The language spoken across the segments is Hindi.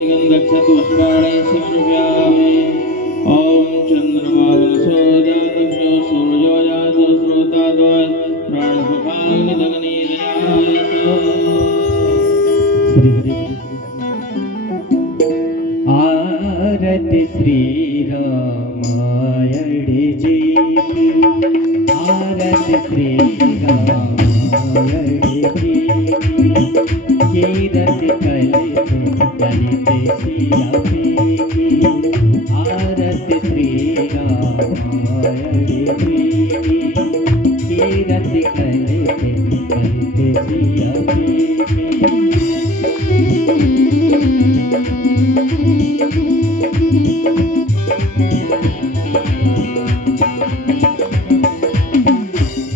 रक्षतु पुष्पाणि समर्पयामि। ओम चंद्रमा वनसोजातक्षो सूर्यो यातो श्रोताद्वय प्राणसुखाग्निदग्निरयाय श्री आरति श्री रामायण जी की, आरति श्री रामायण जी की, कीरत ललित सिया की, आरति श्री रामायण जी की, कीरत ललित सिया की।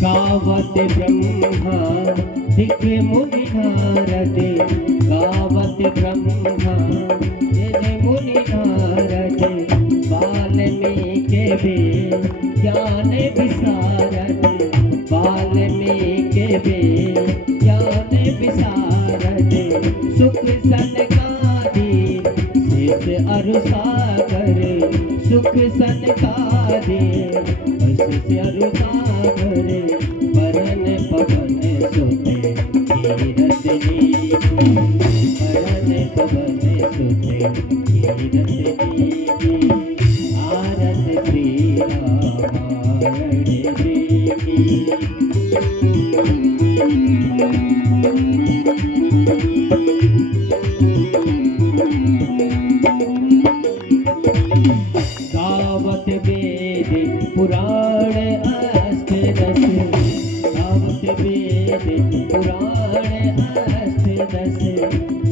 गावत ब्रह्मा दिख मुनि नारद, गावत ब्रह्मा दिख मुनि नारद, वाल्मीकि वेद ज्ञान विशारद, वाल्मीकि वेद ज्ञान विशारद, सुख सनकादि शेष अरु सागर, सुख सनकादि शेष अरु सागर, वरन पवन सुते कीरत नीकी, वरन पवन सुते कीरत नीकी, आरत श्री रामायण जी की। गावत वेद पुराण अष्टदश, गावत वेद पुराण अष्टदश,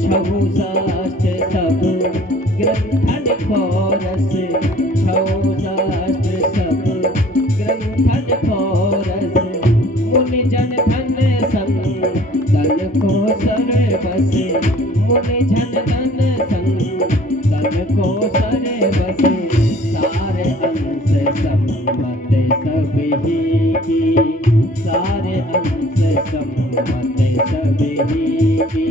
छहु शास्त्र सब ग्रंथन कोरस, छहु शास्त्र सब ग्रंथन कोरस, मुनि जन धन संग दल को सर्वस, मुनि जन धन संग दल को सर्वस, सारे अंश सम्मत सभी की, सारे अंश सम्मत सभी की,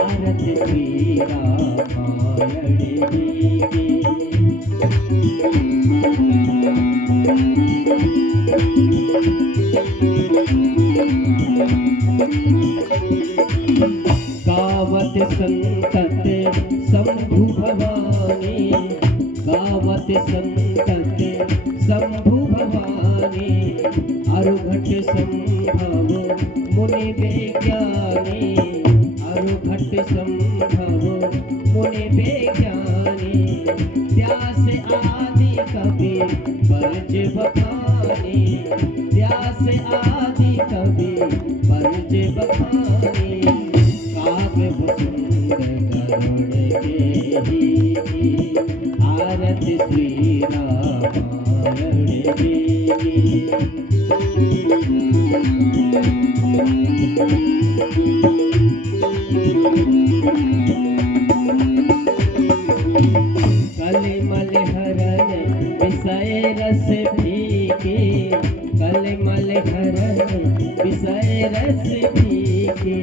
आरत श्री रामायण जी की। गावत संतत शंभु भवानी, गावत संतत शंभु भवानी, अरुघट संभव मुनि विज्ञानी, अरुघट संभव मुनि विज्ञानी, व्यास आदि कवि बरज बखानी, व्यास आदि कवि बरज बखानी, काव्य भुसुंद गरुड़ के ही, आरत श्री रामायण जी की। कलिमल हरण विषय रस फीके, कलिमल हरण विषय रस फीके,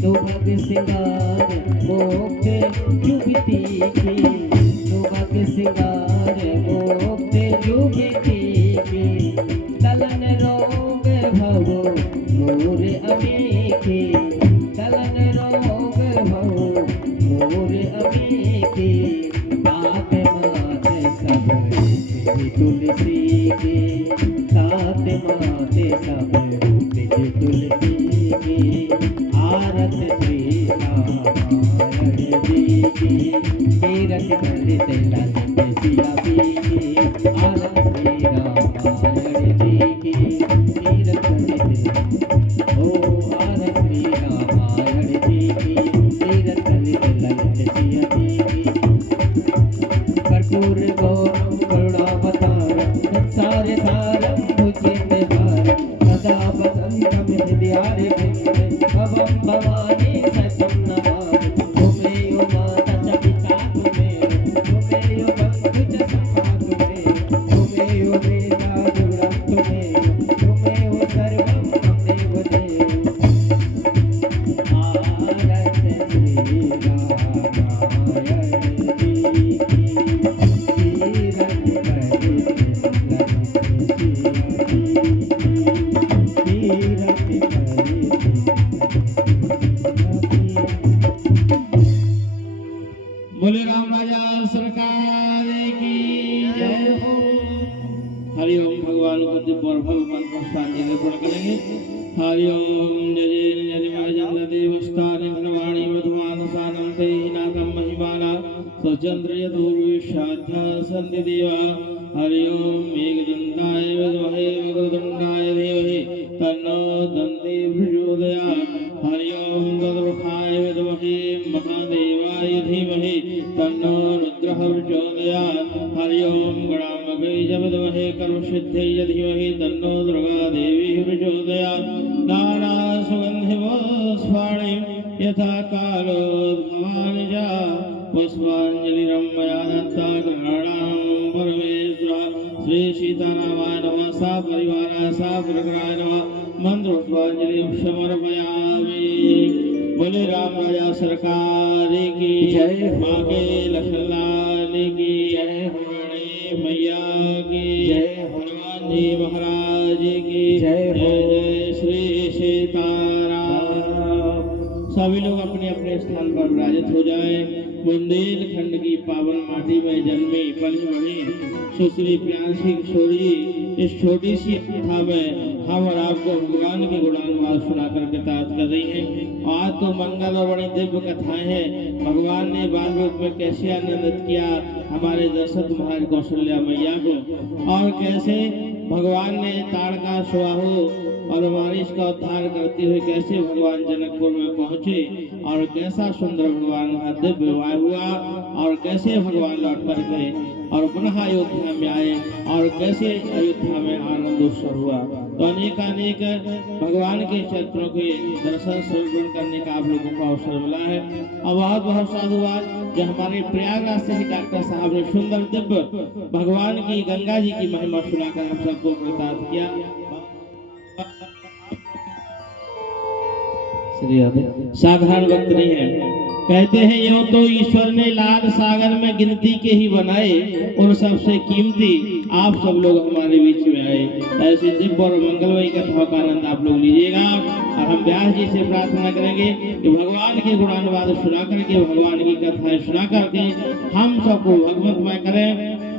सुभग सिंगार मोक्ष युक्ति की, सुभग सिंगार मोक्ष युक्ति की, तलन रोग भव मोर अमेठी, तलन रोग भव मोर अमेठी, तात मात सब तुलसी के, तात मात सब तुलसी के, आरत श्री रामायण जी की, कीरत ललित ललित सिया की, आरत श्री रामायण जी की, कीरत ललित ओ आरत श्री रामायण जी की, कीरत ललित ललित सिया की। कर्पूर गौरम करुणावतारम संसार सारम भुजगेन्द्रहारम सदा वसंतम हृदयारविंदे भवं भवानी सत्यं नमामि। तुमेव माता च पिता तुमेव, तुमेव बन्धु च सखा तुमेव, तुमेव वेदा गुरुः तुमेव, तुमेव सर्वं ममेव देव। आरत श्री रामायण बोले राम राजा सरकार की जय हो। हरिओम। भगवान को दिव्य और भव्य मंत्र पुष्पांजलि अर्पण करेंगे। हरिओम जय जय महाजन देवस्थान प्रवाणी वर्धमान सानम ते नाकम महिमाना सचंद्र यदुर्विषाद्धा संधि देवा। हरिओम मेघदंताय विद्महे वक्रतुंडाय धीमहि तन्नो दन्ति प्रचोदयात्। हरिओम गजमुखाय विद्महे महादेवाय धीमहि तन्नो रुद्रः प्रचोदयात्। हरिओम गणामकै विद्महे कर्मसिद्ध्यै धीमहि तन्नो दुर्गा देवी प्रचोदयात्। नाना सुगन्धिपुष्पाणि यथा कालोद्भवानि च पुष्पाञ्जलिं मया दत्ता ग्रहाणां परमेश्वर। श्री सीतारामाय नमः। सा परिवाराय सा प्रकराय नमः। मंत्र पुष्पांजलि समर्पयामि। बोले राम राजा सरकार की जय। माँ के लखन लाल की जय। हमारे मैया की जय। हनुमान जी महाराज की जय। जय श्री सीताराम। सभी लोग अपने अपने स्थान पर विराजित हो जाएं। बुंदेलखंड की पावन माटी में जन्मी पली बढ़ी सुश्री प्रियांशी किशोरी इस छोटी सी कथा में हम और आपको भगवान के गुणानुवाद सुना करके तात कर रही हैं। आज तो मंगल और बड़ी दिव्य कथाएं हैं। भगवान ने बाल रूप में कैसे आनंदित किया हमारे दशरथ महाराज कौशल्या मैया को, और कैसे भगवान ने ताड़का सुबाहु और मारीच का उद्धार करते हुए कैसे भगवान जनकपुर में पहुंचे, और कैसा सुंदर भगवान का दिव्य विवाह हुआ, और कैसे भगवान लौट कर गए और पुनः अयोध्या में आए, और कैसे अयोध्या में आनंद उत्सव हुआ। तो अनेक भगवान के चरित्रों के दर्शन श्रवण करने का आप लोगों को अवसर मिला है। और बहुत बहुत साधुवाद जो हमारे प्रयागराज से ही डॉक्टर साहब ने सुंदर दिव्य भगवान की गंगा जी की महिमा सुनाकर हम सबको कृतार्थ किया। साधारण वक्त नहीं है। कहते हैं यूं तो ईश्वर ने लाल सागर में गिनती के ही बनाए और सबसे कीमती आप सब लोग हमारे बीच में आए। ऐसे दिव्य और मंगलमयी कथाओं का आनंद आप लोग लीजिएगा। और हम व्यास जी से प्रार्थना करेंगे कि भगवान के गुणानुवाद सुना करके, भगवान की कथाएं सुना करके हम सबको भगवतमय करें।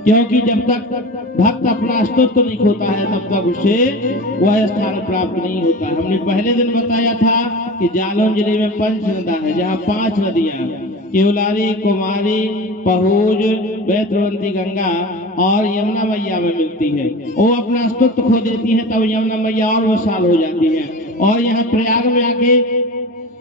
क्योंकि जब तक भक्त अपना स्तुति नहीं होता है तब तक उसे वह स्थान प्राप्त नहीं होता। हमने पहले दिन बताया था कि जालौन जिले में पंच नदा है, जहाँ 5 नदियां केवलारी, कुमारी, पहुज, बैतरवंती गंगा और यमुना मैया में मिलती है। वो अपना अस्तित्व खो देती है तब यमुना मैया और वसाल हो जाती है, और यहाँ प्रयाग में आके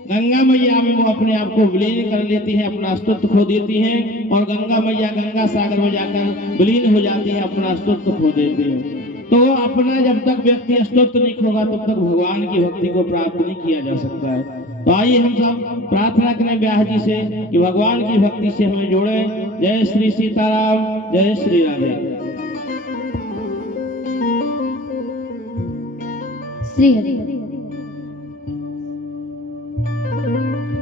गंगा मैया में वो अपने आप को विलीन कर लेती है, अपना अस्तित्व खो देती है, और गंगा मैया गंगा सागर में जाकर विलीन हो जाती है, अपना अस्तित्व खो देती है। तो अपना जब तक व्यक्ति अस्तित्व नहीं खोगा तब तक भगवान की भक्ति को प्राप्त नहीं किया जा सकता है। तो आइए हम सब प्रार्थना करें व्यास जी से कि भगवान की भक्ति से हमें जोड़े। जय श्री सीताराम, जय श्री राधे। श्री हरि।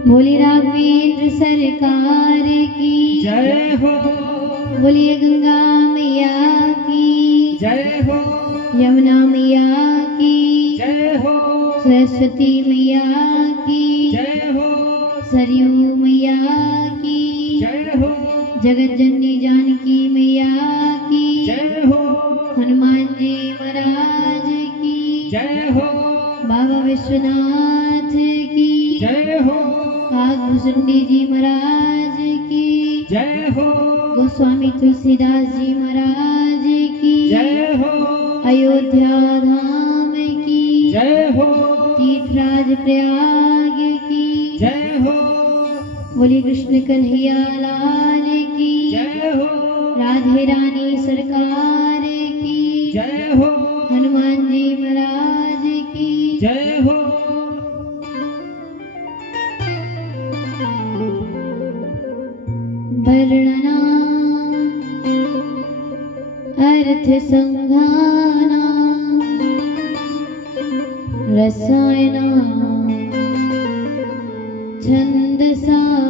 बोली राघवेंद्र सरकार की जय हो। बोलिए गंगा मैया की जय हो। यमुना मैया की जय हो। सरस्वती मैया की जय हो। सरयू मैया की जय हो। जगत जननी जानकी मैया की जय हो। हनुमान जी महाराज की जय हो। बाबा विश्वनाथ की जय हो। कागभूषणी जी महाराज की जय हो। गोस्वामी तुलसीदास जी महाराज की जय हो। अयोध्या धाम की जय हो। तीर्थराज प्रयाग की जय हो। बोली कृष्ण कन्हैया लाल की जय हो। राधे रानी सरकार की जय हो। हनुमान जी महाराज की जय हो। वर्णना अर्थ संघाना रसायना छन्दसामपि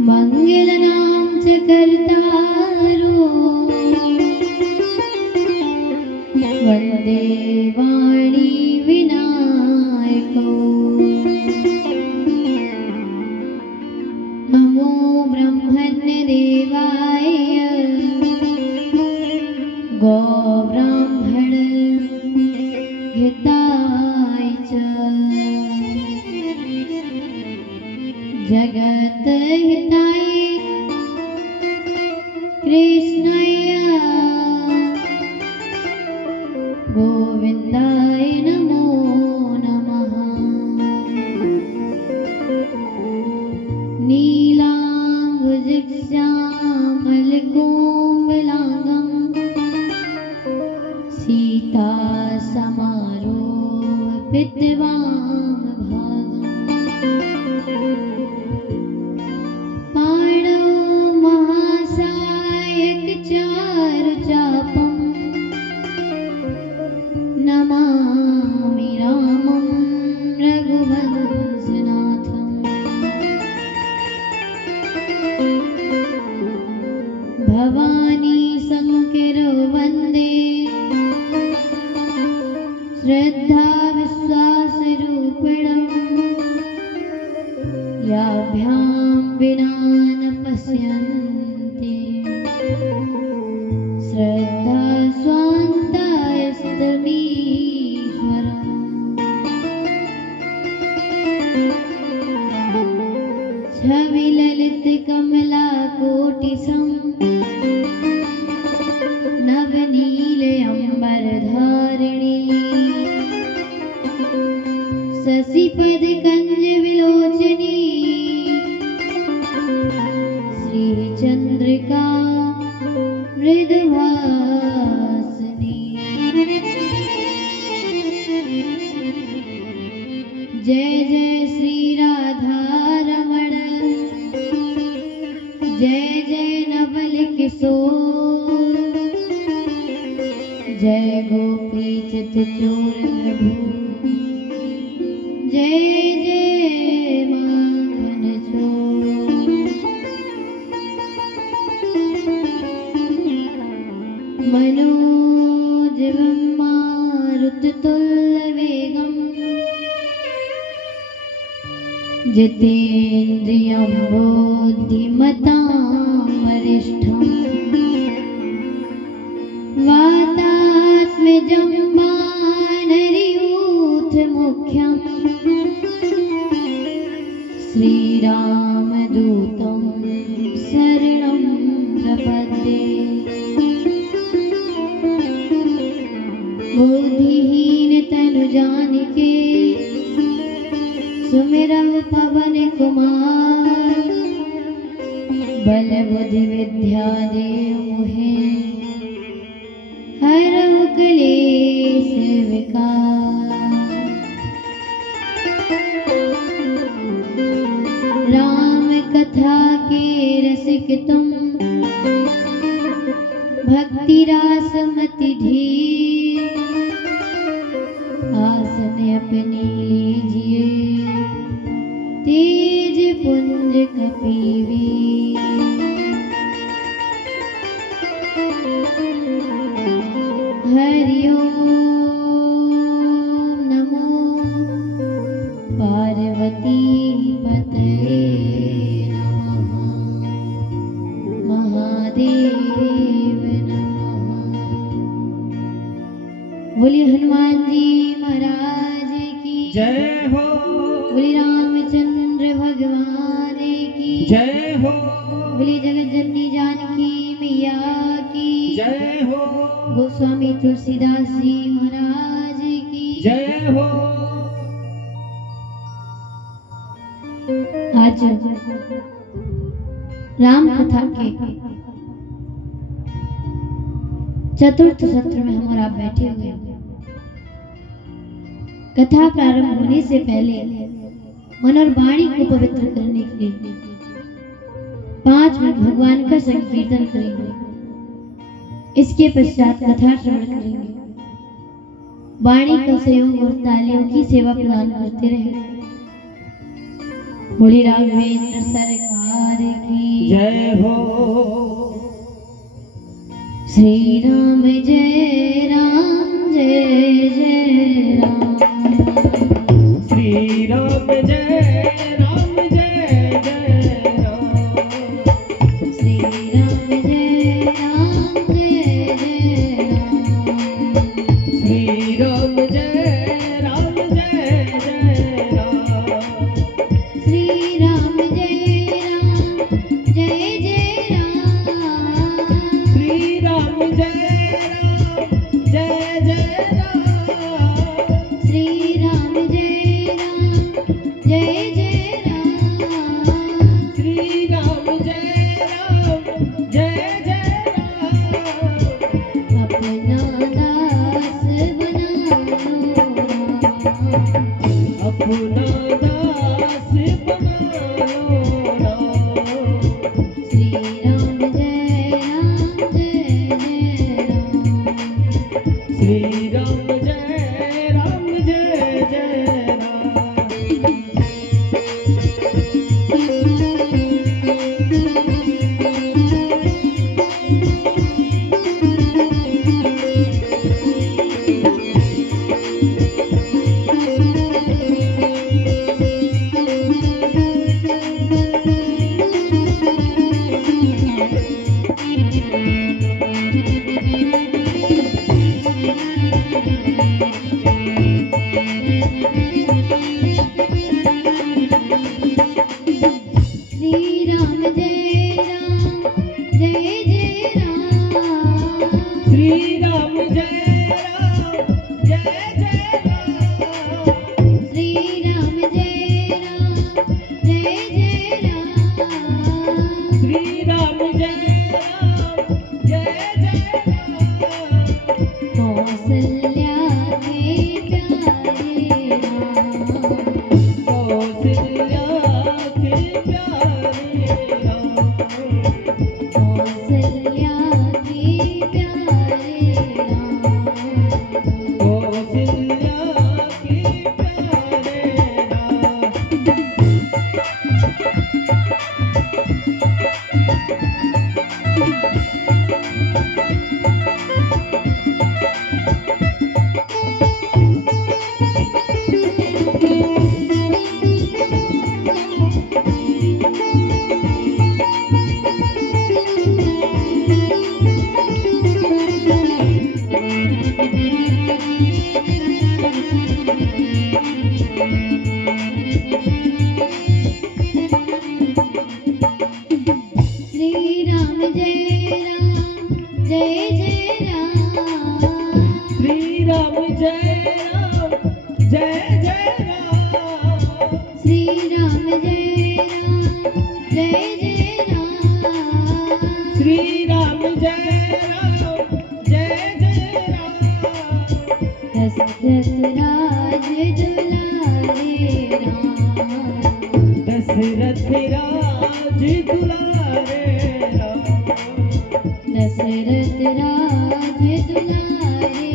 मंगलनाम च कर्तारो वन्दे वाणी विनायको जगत हिताय कृष्णाय गोविंदाय नमो नमः। नीलाम्बुजश्यामलकोमलांगं सीता समारोपितवामभागम्। पाणौ महासायकचारुचापं नमामि रामं रघुवंशनाथम्। भवानी शंकरो वन्दे श्रद्धा विश्वासरूपिणम्। याभ्यां विना न पश्यन्ति श्रद्धा स्वान्तायस्तमीश्वरम्। छविललित कमलाकोटिसं नवनील अम्बरधारिणी। शशिपद कंज विलोचनी श्रीचंद्रिका मृदुभासिनी। जय जय श्री राधा रमण जय जय नवल किशोर। जय गोपी चित चोर प्रभु जय जय माखन चोर। मनोजवं मारुततुल्यवेगं जितेन्द्रियं बुद्धिमतां वरिष्ठम्। वातात्मजं वानरयूथमुख्यम् श्रीरामदूतं शरणं प्रपद्ये। बुद्धिहीन तनु जानिके सुमिरौ पवन कुमार। बल बुद्धि विद्या देव मोहे हरहु क्लेश विकार। राम कथा के रसिक तुम भक्ति रास मति ढीर। आसन अपनी लीजिए तेज पुंज कपीवीर। हरि ओम नमो पार्वती पतये नमः। महादेव नमः। बोलिए हनुमान जी महाराज की जय हो। बोलिए रामचंद्र भगवान की जय हो। बोलिए जगत जननी जानकी मैया की जय हो। गोस्वामी तुलसीदास जी महाराज की जय हो। आज राम कथा के चतुर्थ सत्र में हम और आप बैठे हुए हैं। कथा प्रारंभ होने से पहले मन और वाणी को पवित्र करने के लिए 5 मिनट भगवान का संकीर्तन करेंगे। इसके पश्चात कथा श्रवण करेंगे। वाणी का सहयोग और तालियों की सेवा प्रदान करते रहे। बोली राघवेंद्र सरकार की जय हो। श्री राम जय राम जय जय राम। श्री राम जय राम जय जय राम। श्री राम जय राम जय जय राम। श्री राम जय राम जय जय राम। श्री राम जय जय राम। श्री राम जय राम जय जय राम। श्री राम जय जय राम। श्री राम जय राम जय जय राम। दशरथ राज दुलारे राम। दशरथ राज दुलारे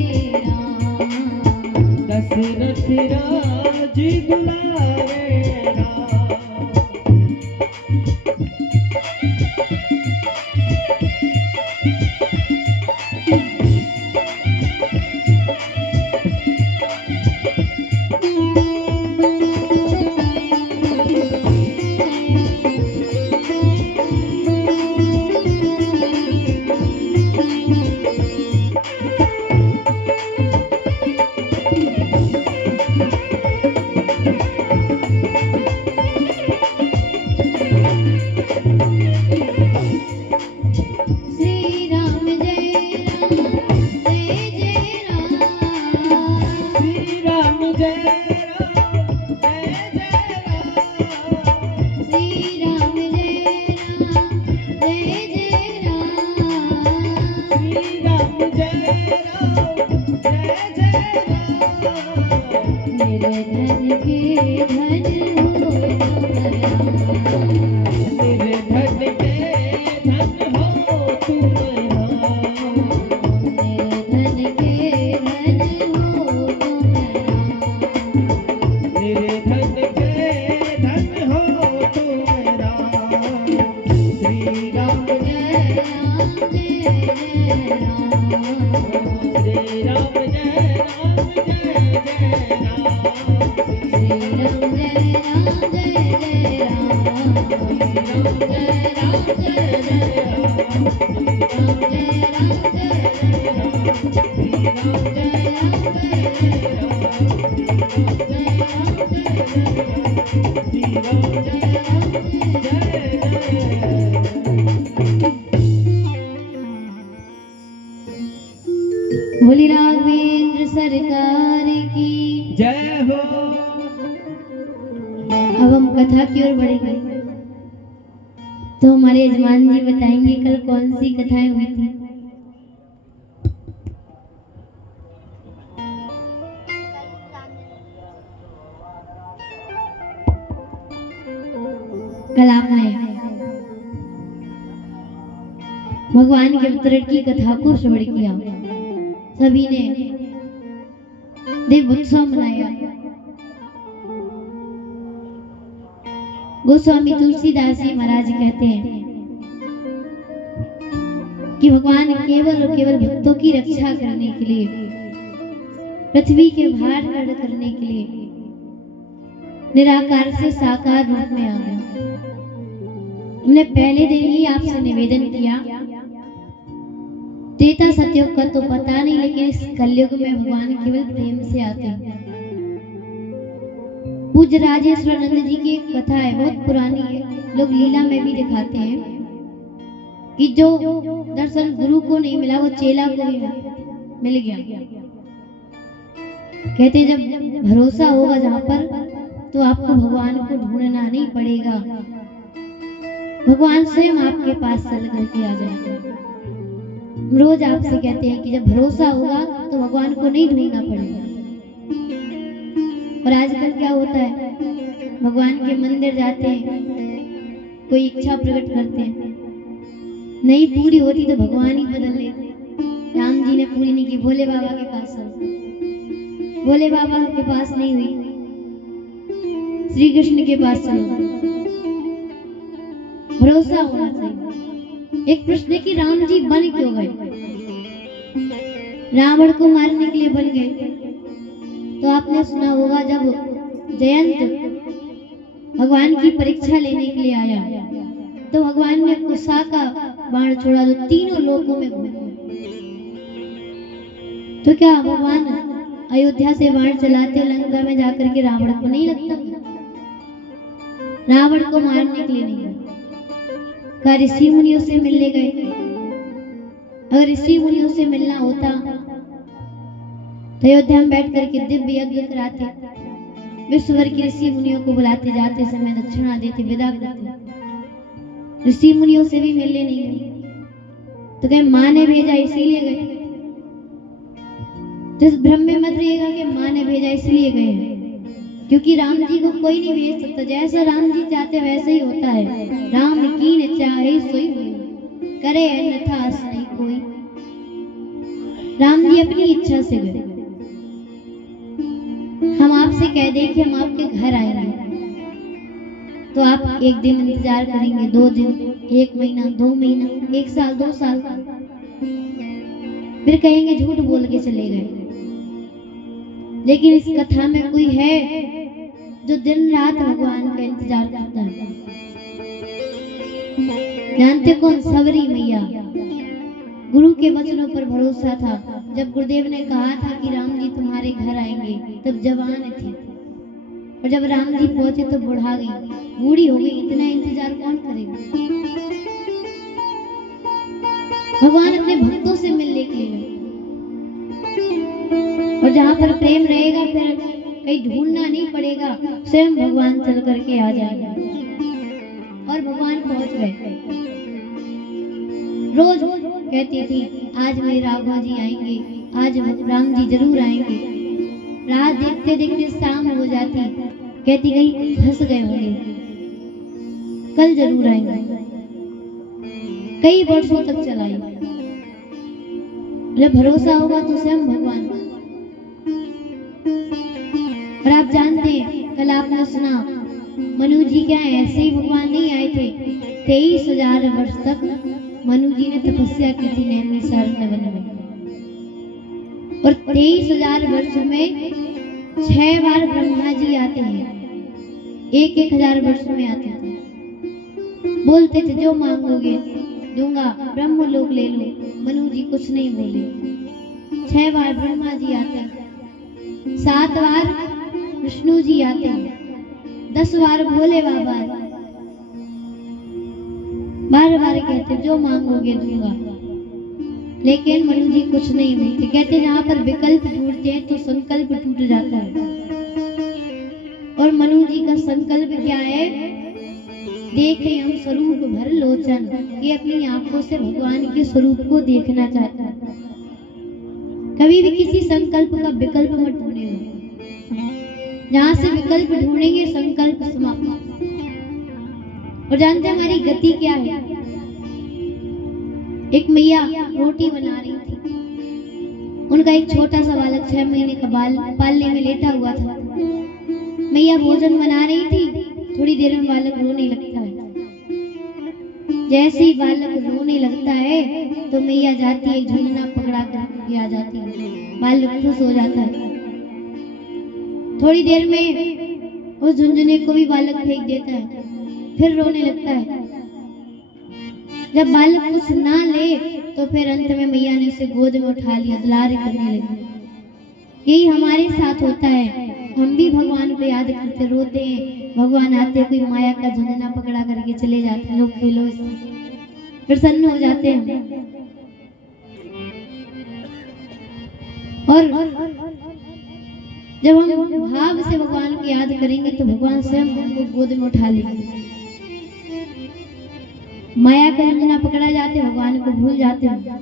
राम। दशरथ राज दुलारे राम। दशरथ राज दुलारे राम। श्री राम जय जय राम। श्री राम जय राम जय जय राम। श्री राम जय जय राम। श्री राम जय राम जय जय राम। निर्धन के धन हो तुम राम। निर्धन के धन हो तुम राम। निर्धन के धन हो तुम निर्धन के धन हो तुम राम। श्री राम जय राम। श्री राम जय राम जय जय राम। श्री राम जय राम जय राम। श्री राम जय राम जय बोली राघवेंद्र सरकार की। जय हो। अब हम कथा की ओर बढ़ेंगे तो हमारे यजमान जी बताएंगे कल कौन सी कथाएं हुई थी। कल आपने भगवान के अवतरण की कथा को श्रवण किया। सभी ने देव उत्सव मनाया। गोस्वामी तुलसीदास जी महाराज कहते हैं कि भगवान केवल और केवल भक्तों की रक्षा करने के लिए, पृथ्वी के भार खड़ा करने के लिए निराकार से साकार रूप में आ गए। हमने पहले दिन ही आपसे निवेदन किया, त्रेता सतयुग का तो पता नहीं, लेकिन इस कलयुग में भगवान केवल प्रेम से आते हैं। पूज्य राजेश्वरानंद जी की एक कथा है, बहुत पुरानी है, लोग लीला में भी दिखाते हैं कि जो दर्शन गुरु को नहीं मिला वो चेला को भी मिल गया। कहते हैं जब भरोसा होगा जहां पर तो आपको भगवान को ढूंढना नहीं पड़ेगा, भगवान स्वयं आपके पास चल करके आ जाएगा। रोज आपसे कहते हैं कि जब भरोसा होगा तो भगवान को नहीं ढूंढना पड़ेगा। और आजकल क्या होता है, भगवान के मंदिर जाते हैं, कोई इच्छा प्रकट करते हैं, नहीं पूरी होती तो भगवान ही बदल लेते। राम जी ने पूरी नहीं की, भोले बाबा के पास चलो, भोले बाबा के पास नहीं हुई, श्री कृष्ण के पास चलो, भरोसा होना चाहिए। एक प्रश्न है कि राम जी बन क्यों गए? रावण को मारने के लिए बन गए। तो आपने सुना होगा जब जयंत भगवान की परीक्षा लेने के लिए आया तो भगवान ने कुशा का बाण छोड़ा जो तीनों लोकों में घूम गया। तो क्या भगवान अयोध्या से बाण चलाते लंका में जाकर के रावण को नहीं लगता? रावण को मारने के लिए नहीं गए, क्या ऋषि मुनियों से मिलने गए? अगर ऋषि मुनियों से मिलना होता तो अयोध्या में बैठ करके दिव्य यज्ञ कराते, विश्वभर के ऋषि मुनियों को बुलाते, जाते समय दक्षिणा देते, विदा करते। ऋषि मुनियों से भी मिलने नहीं गए तो कहे माँ ने भेजा इसीलिए गए। तो इस भ्रम में मत रहिएगा कि माँ ने भेजा इसलिए गए, क्योंकि राम जी को कोई नहीं भेज सकता। जैसा राम जी चाहते वैसे ही होता है। राम कीन चाहे सोई होई, करे अन्यथा आस नहीं कोई। राम जी अपनी इच्छा से गए। हम आपसे कह दें कि हम आपके घर आएंगे तो आप एक दिन इंतजार करेंगे, 2 दिन, 1 महीना, 2 महीना, 1 साल, 2 साल, फिर कहेंगे झूठ बोल के चले गए। लेकिन इस कथा में कोई है जो दिन रात भगवान का इंतजार करता है। जानते कौन? सबरी मैया। गुरु के वचनों पर भरोसा था। जब गुरुदेव ने कहा था कि राम जी तुम्हारे घर आएंगे तब जवान थी, और जब राम जी पहुंचे तो बुढ़ा गई, बूढ़ी हो गई। इतना इंतजार कौन करेगा? भगवान अपने भक्तों से मिलने के लिए, और जहां पर प्रेम रहेगा फिर कहीं ढूंढना नहीं पड़ेगा, स्वयं भगवान चल करके आ जाएगा। और भगवान पहुंच गए। रोज कहती थी आज मेरे राघव जी आएंगे, आज राम जी जरूर आएंगे। रात देखते देखते शाम हो जाती, कहती कहीं फंस गए होंगे, कल जरूर आएंगे। कई वर्षों तक चलाई। जब भरोसा होगा तो स्वयं भगवान। और आप जानते हैं, कल आपने सुना मनु जी क्या ऐसे ही भगवान नहीं आए थे। 23,000 वर्ष तक मनु जी ने तपस्या की थी नैमिषारण्य वन में, और 23,000 वर्ष में 6 बार ब्रह्मा जी आते हैं, 1,000 वर्ष में आते थे। बोलते थे जो मांगोगे दूंगा, ब्रह्म लोक ले लो। मनु जी कुछ नहीं बोले। 6 बार ब्रह्मा जी आते हैं, 7 बार विष्णु जी आते हैं, 10 बार भोले बाबा, बार कहते जो मांगोगे दूंगा। लेकिन मनु जी कुछ नहीं बोलते। कहते जहां पर विकल्प टूटते हैं तो संकल्प टूट जाता है। और मनु जी का संकल्प क्या है? देखे हम स्वरूप भर लोचन। ये अपनी आंखों से भगवान के स्वरूप को देखना चाहता है। कभी भी किसी संकल्प का विकल्प मत ढूंढेगा। जहां से विकल्प ढूंढेंगे संकल्प समाप्त। और जानते हैं हमारी गति क्या है? एक मैया रोटी बना रही थी। उनका एक छोटा सा बालक 6 महीने का पालने में लेटा हुआ था। मैया भोजन बना रही थी। थोड़ी देर में बालक रोने लगता है। जैसे ही बालक रोने लगता है तो मैया जाती है, झुंझुना पकड़ा कर आ जाती है। बालक खुश हो जाता है। थोड़ी देर में उस झुंझुने को भी बालक फेंक देता है, फिर रोने लगता है। जब बालक कुछ ना ले तो फिर अंत में मैया ने उसे गोद में उठा लिया, दुलारे करने लगी। यही हमारे साथ होता है। हम भी भगवान को याद करते रोते हैं, भगवान आते कोई माया का झुंझुना पकड़ा करके चले जाते हैं। लोग खेलो इसमें प्रसन्न हो जाते हैं। और जब हम भाव से भगवान को याद करेंगे तो भगवान स्वयं हमको गोद में उठा लेंगे। माया का झुंझुना पकड़ा जाते, भगवान को भूल जाते हैं।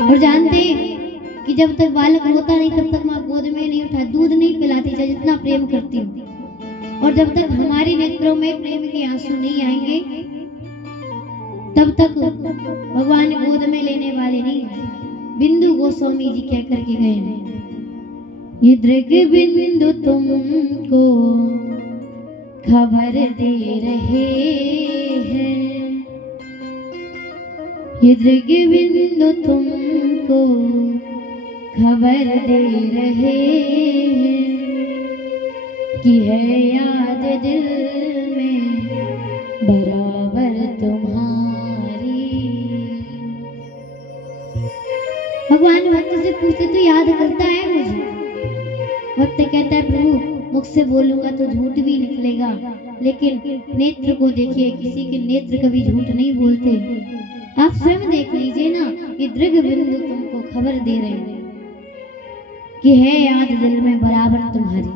और जानते कि जब तक बालक रोता नहीं तब तक माँ गोद में नहीं उठा, दूध नहीं पिलाती, चाहे जितना प्रेम करती हूँ। और जब तक हमारे नेत्रों में प्रेम के आंसू नहीं आएंगे तब तक भगवान गोद में लेने वाले नहीं हैं। बिंदु गोस्वामी जी कह करके गए हैं, ये दृग बिंदु तुमको खबर दे रहे हैं, ये दृग्बिंदु तुमको खबर दे रहे हैं कि है याद दिल में बराबर तुम्हारी। भगवान भक्त से पूछते तो याद करता है मुझे। भक्त कहता है प्रभु मुख से बोलूंगा तो झूठ भी निकलेगा, लेकिन नेत्र को देखिए, किसी के नेत्र कभी झूठ नहीं बोलते। आप स्वयं देख लीजिए ना, ये दृग्बिंदु तुमको खबर दे रहे हैं कि है याद दिल में बराबर तुम्हारी।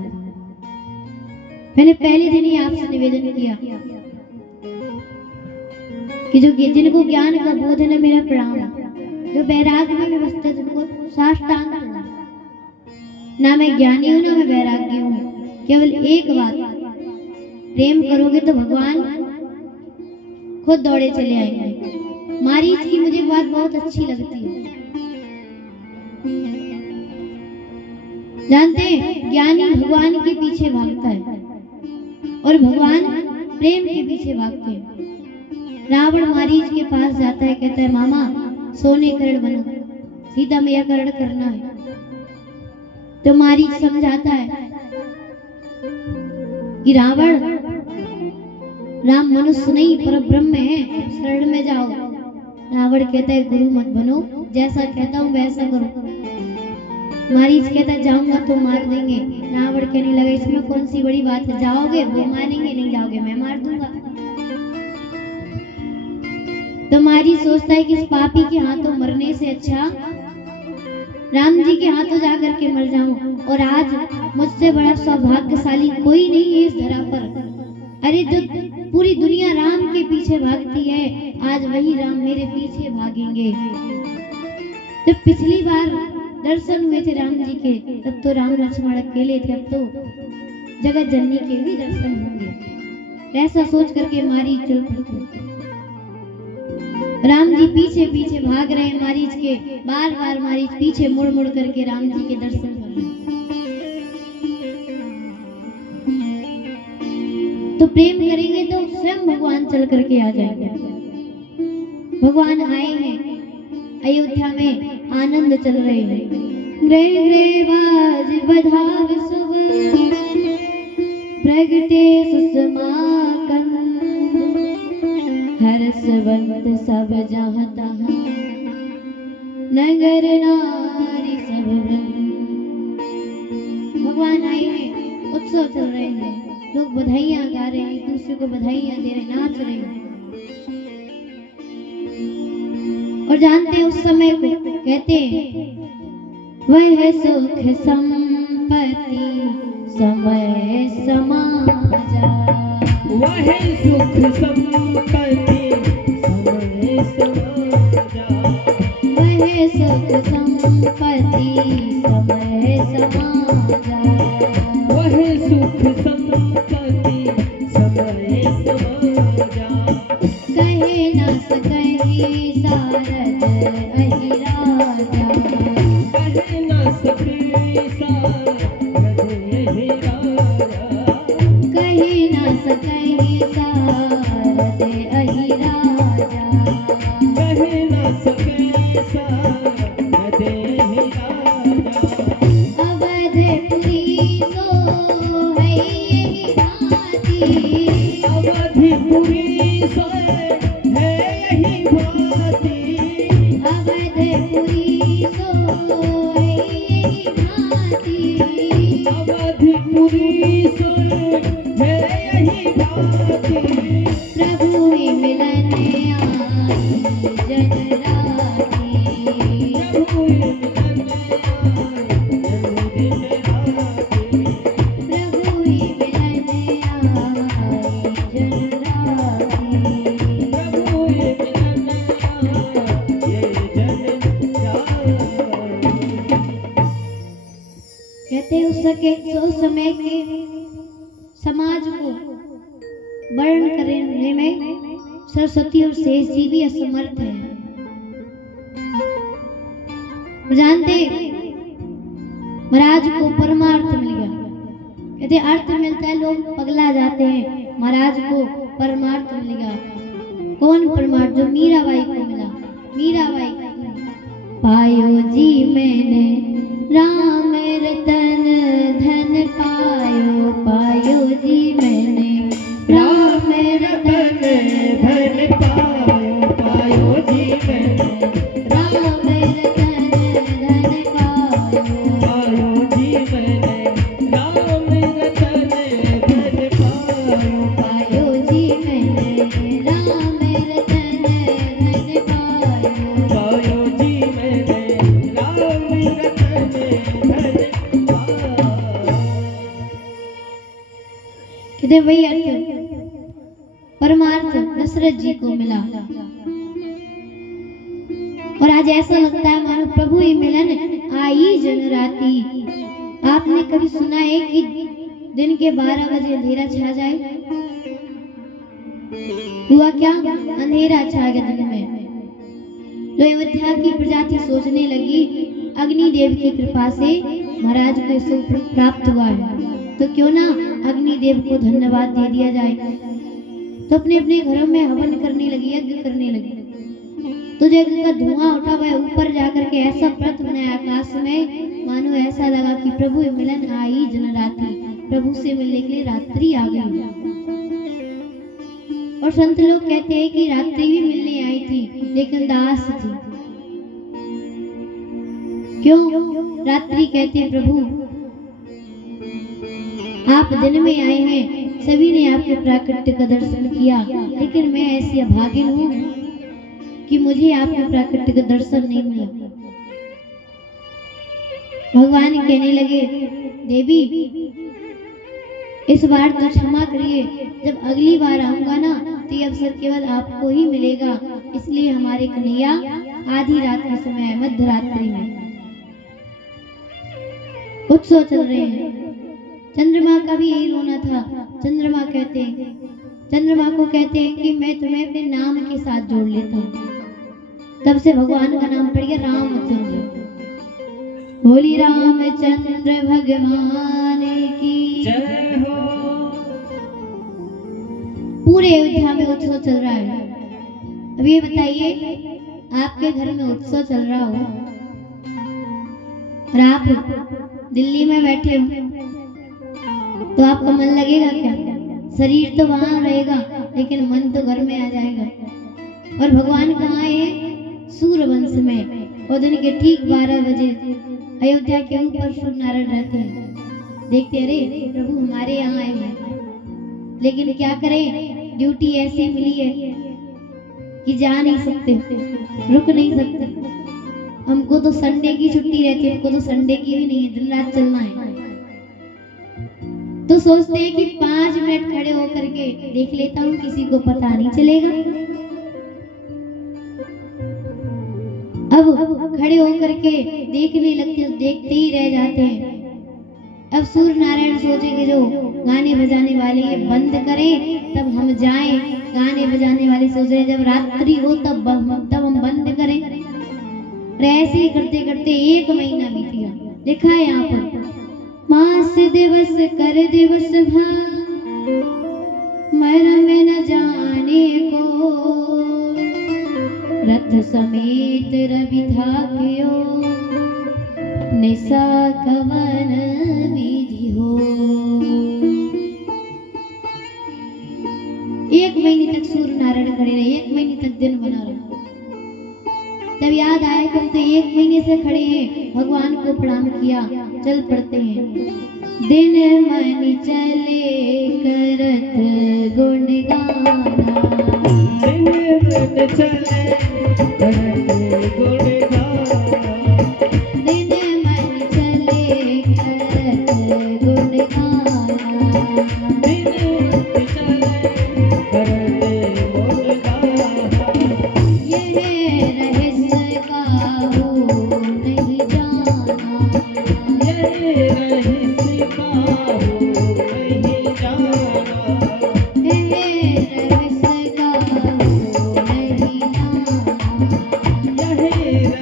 मैंने पहले दिन ही आपसे निवेदन किया कि जो जिनको ज्ञान का बोध है ना, मेरा प्रणाम, जो वैराग्य में व्यवस्थित उनको साष्टांग प्रणाम। ना मैं ज्ञानी हूँ ना मैं वैराग्य हूँ, केवल एक बात, प्रेम करोगे तो भगवान खुद दौड़े चले आएंगे। मारीच की मुझे बात बहुत अच्छी लगती है। जानते हैं ज्ञानी भगवान के पीछे भागता है और भगवान प्रेम के पीछे भागते हैं। रावण मारीच के पास जाता है, कहता है मामा सोने कर्ण बनो, सीता मैया कर्ण करना है। तो मारीच समझाता है कि रावण, राम मनुष्य नहीं पर ब्रह्म है, शरण में जाओ। रावण कहता है गुरु मत बनो, जैसा कहता हूँ वैसा करो। मारीच कहता है जाऊंगा तो मार देंगे। रावण कहने लगा इसमें कौन सी बड़ी बात है, जाओगे वो मारेंगे, नहीं जाओगे मैं मार दूंगा। तो मारीच सोचता है कि इस पापी के हाथों मरने से अच्छा राम जी के हाथों जाकर के मर जाऊं। और आज मुझसे बड़ा सौभाग्यशाली कोई नहीं है इस धरा पर। अरे जो पूरी दुनिया राम के पीछे भागती है, आज वही राम मेरे पीछे भागेंगे। जब पिछली बार दर्शन हुए थे राम जी के, तब तो राम लक्ष्मण अकेले थे, अब तो जगत जननी के भी दर्शन होंगे। ऐसा सोच करके मारीच चल पड़ते। राम जी पीछे पीछे भाग रहे हैं मारीच के, बार बार मारीच पीछे मुड़ मुड़ करके राम जी के दर्शन कर रहे हैं। तो प्रेम करेंगे तो स्वयं भगवान चल करके आ जाएंगे। भगवान आए हैं, अयोध्या में आनंद चल रहे हैं। गृह गृह बाज बधाव सुब, प्रगटे सुषमा कंद, हर्षवंत सब जहाँ तहाँ, नगर नारी सब वृंद। भगवान आए हैं, उत्सव चल रहे हैं, लोग बधाइयाँ गा रहे हैं, एक दूसरे को बधाइयाँ दे रहे हैं, नाच रहे हैं। और जानते हैं उस समय को कहते हैं वह सुख संपत्ति समय समाजा, वह सुख संपत्ति समय समाजा, वह सुख संपत्ति समय समाजा, वह सुख संपत्ति समय समाजा, कहे न सकहि सारद अहि राजा, कहे न सके सारद अहि राजा, कहे न सकहि सारद अहि राजा, कहे न सके सारद अहि राजा, अवधपुरी सो है यही भांति, अवधपुरी सो है यही भांति, अवधपुरी सो है यही भांति, अवधपुरी सो है यही भांति, प्रभु मिलन आई जन राखी, प्रभु मिलन आए जन दिन राखी, प्रभु मिलन आई जन राखी। प्रभु मिलन आए जन राखी। कहते हैं उस समय के समाज को वर्णन करने में सरस्वती और शेष जी भी असमर्थ हैं। जानते महाराज को परमार्थ मिल गया। कहते अर्थ मिलता है लोग पगला जाते हैं, महाराज को परमार्थ मिल गया। कौन परमार्थ? जो मीराबाई को मिला। मीराबाई पायो जी मैंने राम रतन धन पायो, पायो जी मैंने राम रतन धन पायो, पायो जी मैंने राम रतन धन पायो, पायो जी मैंने राम रतन धन पायो, पायो जी मैंने राम रतन धन पायो, पायो जी मैंने राम रतन धन पायो। कहते वही अर्थ परमार्थ दशरथ जी को मिला। और आज ऐसा लगता है मानो प्रभु ही मिलन आई जन राती। आपने कभी सुना है कि दिन के 12 बजे अंधेरा छा जाए? हुआ क्या? अंधेरा छा गया दिन में। तो अयोध्या की प्रजा थी सोचने लगी अग्निदेव की कृपा से महाराज को सुख प्राप्त हुआ है, तो क्यों ना अग्निदेव को धन्यवाद दे दिया जाए। तो अपने अपने घरों में हवन करने लगी, यज्ञ करने लगी। तो यज्ञ का धुआं उठा हुआ ऊपर जाकर के ऐसा प्रत बनाया आकाश में, मानो ऐसा लगा कि प्रभु मिलन आई जन रात्रि। प्रभु से मिलने के लिए रात्रि आ गई। और संत लोग कहते हैं कि रात्रि भी मिलने आई थी लेकिन दास थी। क्यों रात्रि कहते हैं? प्रभु आप दिन में आए हैं, सभी ने आपके प्राकट्य का दर्शन किया, लेकिन मैं ऐसी अभागिन हूँ कि मुझे आपके प्राकट्य का दर्शन नहीं मिला। भगवान कहने लगे देवी इस बार तो क्षमा करिए, जब अगली बार आऊंगा ना तो ये अवसर केवल आपको ही मिलेगा। इसलिए हमारे कन्हैया आधी रात का समय है, मध्य रात्रि में उत्सव चल रहे हैं। चंद्रमा का भी यही रोना था। चंद्रमा को कहते हैं कि मैं तुम्हें अपने नाम के साथ जोड़ लेता हूँ। तब से भगवान का नाम पड़ गया रामचंद्र। बोली रामचंद्र भगवान की जय हो। पूरे अयोध्या में उत्सव चल रहा है। अब ये बताइए आपके घर में उत्सव चल रहा हो और आप दिल्ली में बैठे हो तो आपका मन लगेगा क्या? शरीर तो वहां रहेगा लेकिन मन तो घर में आ जाएगा। और भगवान कहाँ है? सूर्यवंश में। और दिन के ठीक 12 बजे अयोध्या के ऊपर सूर्य नारायण रहते हैं। देखते अरे प्रभु हमारे यहाँ आए हैं, लेकिन क्या करें, ड्यूटी ऐसी मिली है कि जा नहीं सकते, रुक नहीं सकते। हमको तो संडे की छुट्टी रहती है, उनको तो संडे की भी नहीं है, दिन रात चलना है। तो सोचते हैं कि 5 मिनट खड़े होकर के देख लेता हूँ, किसी को पता नहीं चलेगा। अब खड़े होकर के देखने लगते, देखते ही रह जाते हैं। अब सूर्य नारायण सोचेंगे जो गाने बजाने वाले ये बंद करें तब हम जाएं। गाने बजाने वाले सोच रहे जब रात्रि हो तब हम बंद करें। और ऐसे ही करते करते 1 महीना बीत गया। लिखा है यहाँ पर मास दिवस कर दिवस मर में न जाने को, रथ समेत रवि धाक्यो निशा कवन विधि हो। 1 महीने तक सूर्य नारायण खड़े रहे, 1 महीने तक दिन बना रहा। तब याद आया कि हम तो 1 महीने से खड़े हैं, भगवान को प्रणाम किया, चल पड़ते हैं। दिन मन चले करत गुण गाना, दिन मन चले करत गुण गाना, दिन मन चले करत गुण गाना, दिन मन चले करत गुण गाना। यह रहस्य काहू नहीं जाना, ये रहस्य काहू नहीं जाना, यह रहस्य काहू नहीं जाना। यही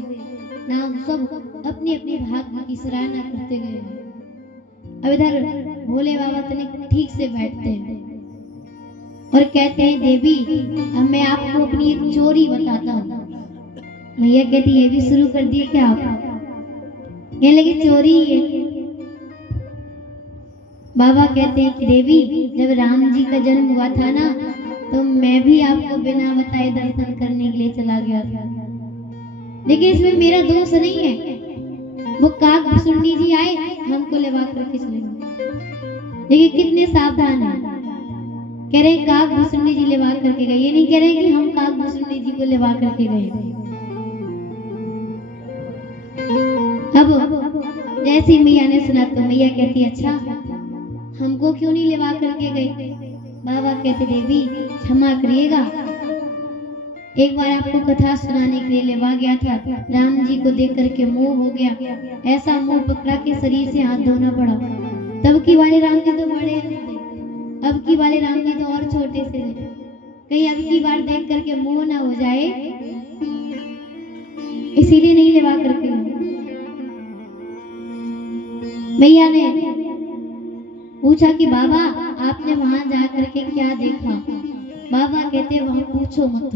ना हम सब अपनी अपनी भाग्य की सराहना करते गए। अब इधर भोले बाबा तनिक ठीक से बैठते हैं और कहते हैं देवी अब मैं आपको अपनी एक चोरी बताता हूँ। मैया कहती ये भी शुरू कर दिए क्या आप? ये लगी चोरी है। बाबा कहते हैं कि देवी जब राम जी का जन्म हुआ था ना तो मैं भी आपको बिना बताए दर्शन करने के लिए चला गया था, लेकिन इसमें मेरा दोष नहीं है। वो काकभुसुंडी जी आए हमको लेवा करके चले गए, लेकिन कितने सावधान है, कह रहे काकभुसुंडी जी लेवा करके गए, ये नहीं कह रहे कि हम काकभुसुंडी जी को लेवा करके गए। अब जैसे मैया ने सुना तो मैया कहती अच्छा हमको क्यों नहीं लेवा करके गए? बाबा कहते देवी क्षमा करिएगा, एक बार आपको कथा सुनाने के लिए लेवा गया था, राम जी को देख करके मोह हो गया, ऐसा मोह पकड़ा के शरीर से हाथ धोना पड़ा। तब की वाले राम जी तो बड़े थे, अब की वाले राम जी तो और छोटे से थे, कहीं अब की बार देख करके मोह ना हो जाए, इसीलिए नहीं लेवा करके। मैया ने पूछा कि बाबा आपने वहां जा करके क्या देखा? बाबा कहते वहां पूछो मत,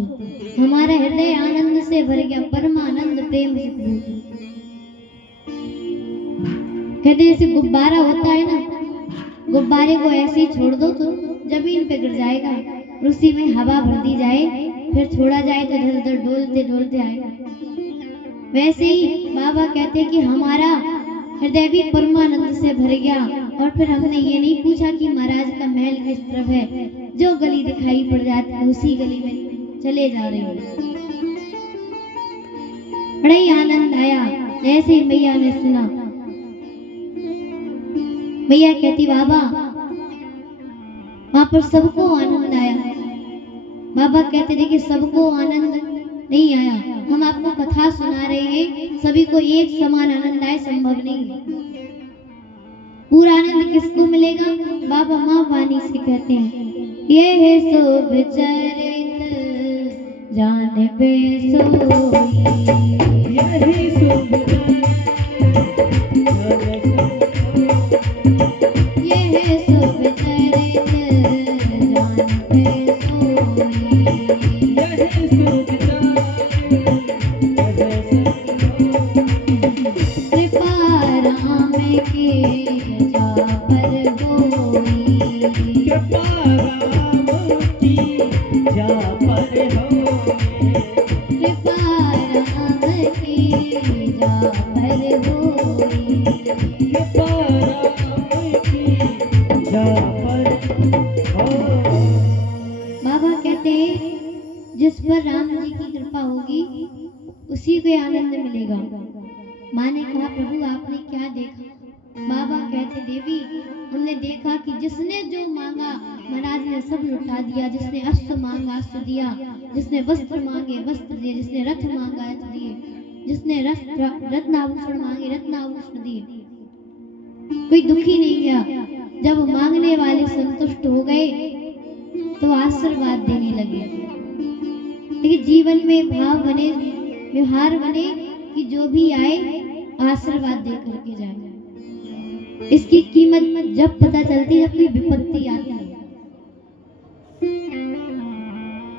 हमारा हृदय आनंद से भर गया, परमानंद प्रेम से भर। कहते जैसे गुब्बारा होता है ना, गुब्बारे को ऐसे ही छोड़ दो तो जमीन पे गिर जाएगा, और उसी में हवा भर दी जाए फिर छोड़ा जाए तो इधर उधर डोलते डोलते आएगा। वैसे ही बाबा कहते हैं कि हमारा हृदय भी परमानंद से भर गया, और फिर हमने ये नहीं पूछा कि महाराज का महल किस तरफ है, जो गली दिखाई पड़ जाती है उसी गली में चले जा रहे हैं। बड़ा ही आनंद आया जैसे ही मैया ने सुना। मैया कहती बाबा वहां पर सबको आनंद आया। बाबा कहते देखिए सबको आनंद नहीं आया, हम आपको कथा सुना रहे हैं, सभी को एक समान आनंद आए संभव नहीं है। पूरा आनंद किसको मिलेगा? बाबा माँ वाणी से कहते हैं ये है शुभ चरित जान पे सोई, ये है शुभ ये है शुभ चरित जान पे सोई, ये है शुभ कृपा राम के जा पर होई, कृपा राम की जा पर होए, कृपा राम की जा पर होई। कृपा राम की जा पर होए। बाबा कहते हैं जिस पर राम जी की कृपा होगी उसी को आनंद मिलेगा। माँ ने कहा प्रभु आपने क्या देखा? बाबा कहते देवी हमने देखा कि जिसने जो मांगा महाराज ने सब लुटा दिया, जिसने अस्त्र मांगा अस्त्र दिया, जिसने वस्त्र मांगे वस्त्र दिए, जिसने रथ मांगा रथ दिए, जिसने रत्न आभूषण मांगे रत्न आभूषण दिए। कोई दुखी नहीं गया। जब मांगने वाले संतुष्ट हो गए तो आशीर्वाद देने लगे। लेकिन जीवन में भाव बने, व्यवहार बने कि जो भी आए आशीर्वाद दे करके जाए। इसकी कीमत जब पता चलती है जब कोई विपत्ति आती है।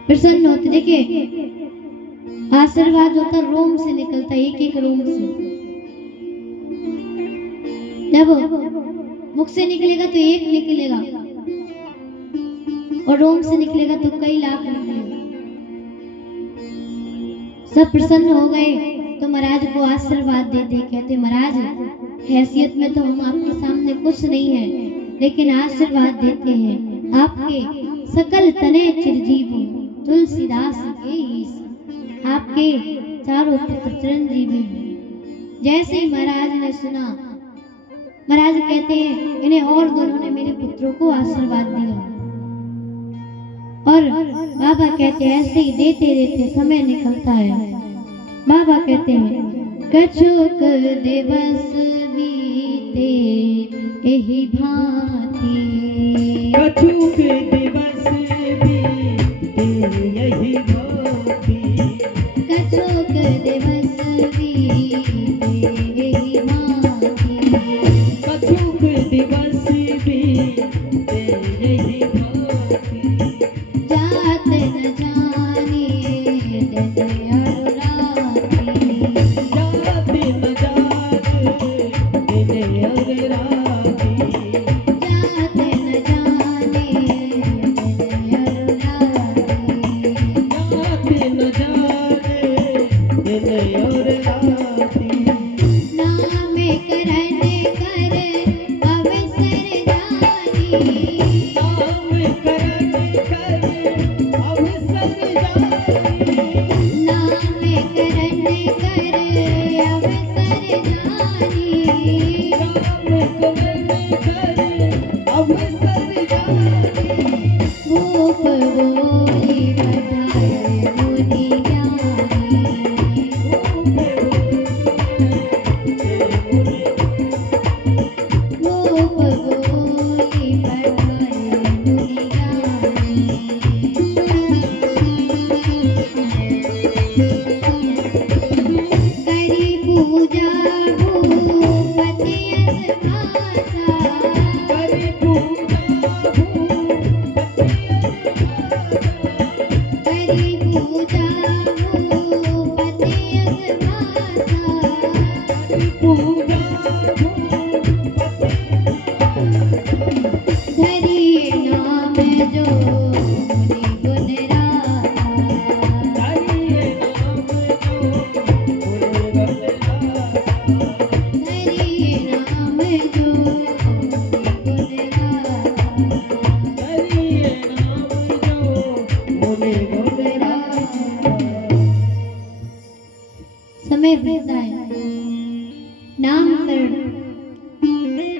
प्रसन्न होते देखिए आशीर्वाद होता रोम से निकलता है, एक एक रोम से। जब मुख से निकलेगा तो एक निकलेगा और रोम से निकलेगा तो कई लाख निकलेगा। सब प्रसन्न हो गए तो महाराज को आशीर्वाद देते, कहते महाराज हैसियत में तो हम आपके सामने कुछ नहीं है, लेकिन आशीर्वाद देते हैं आपके सकल तने चिरजीव तुलसीदास के ईश, आपके चारों पुत्र चिरंजीवी। जैसे ही महाराज ने सुना, महाराज कहते हैं इन्हें और दोनों ने मेरे पुत्रों को आशीर्वाद दिया। और बाबा कहते हैं ऐसे ही देते देते समय निकलता है। बाबा कहते हैं कछुक दिवस बीते एहि भांति, कछुक दिवस बीते यही भांति, कछुक दिवस समय बीतता है, नामकरण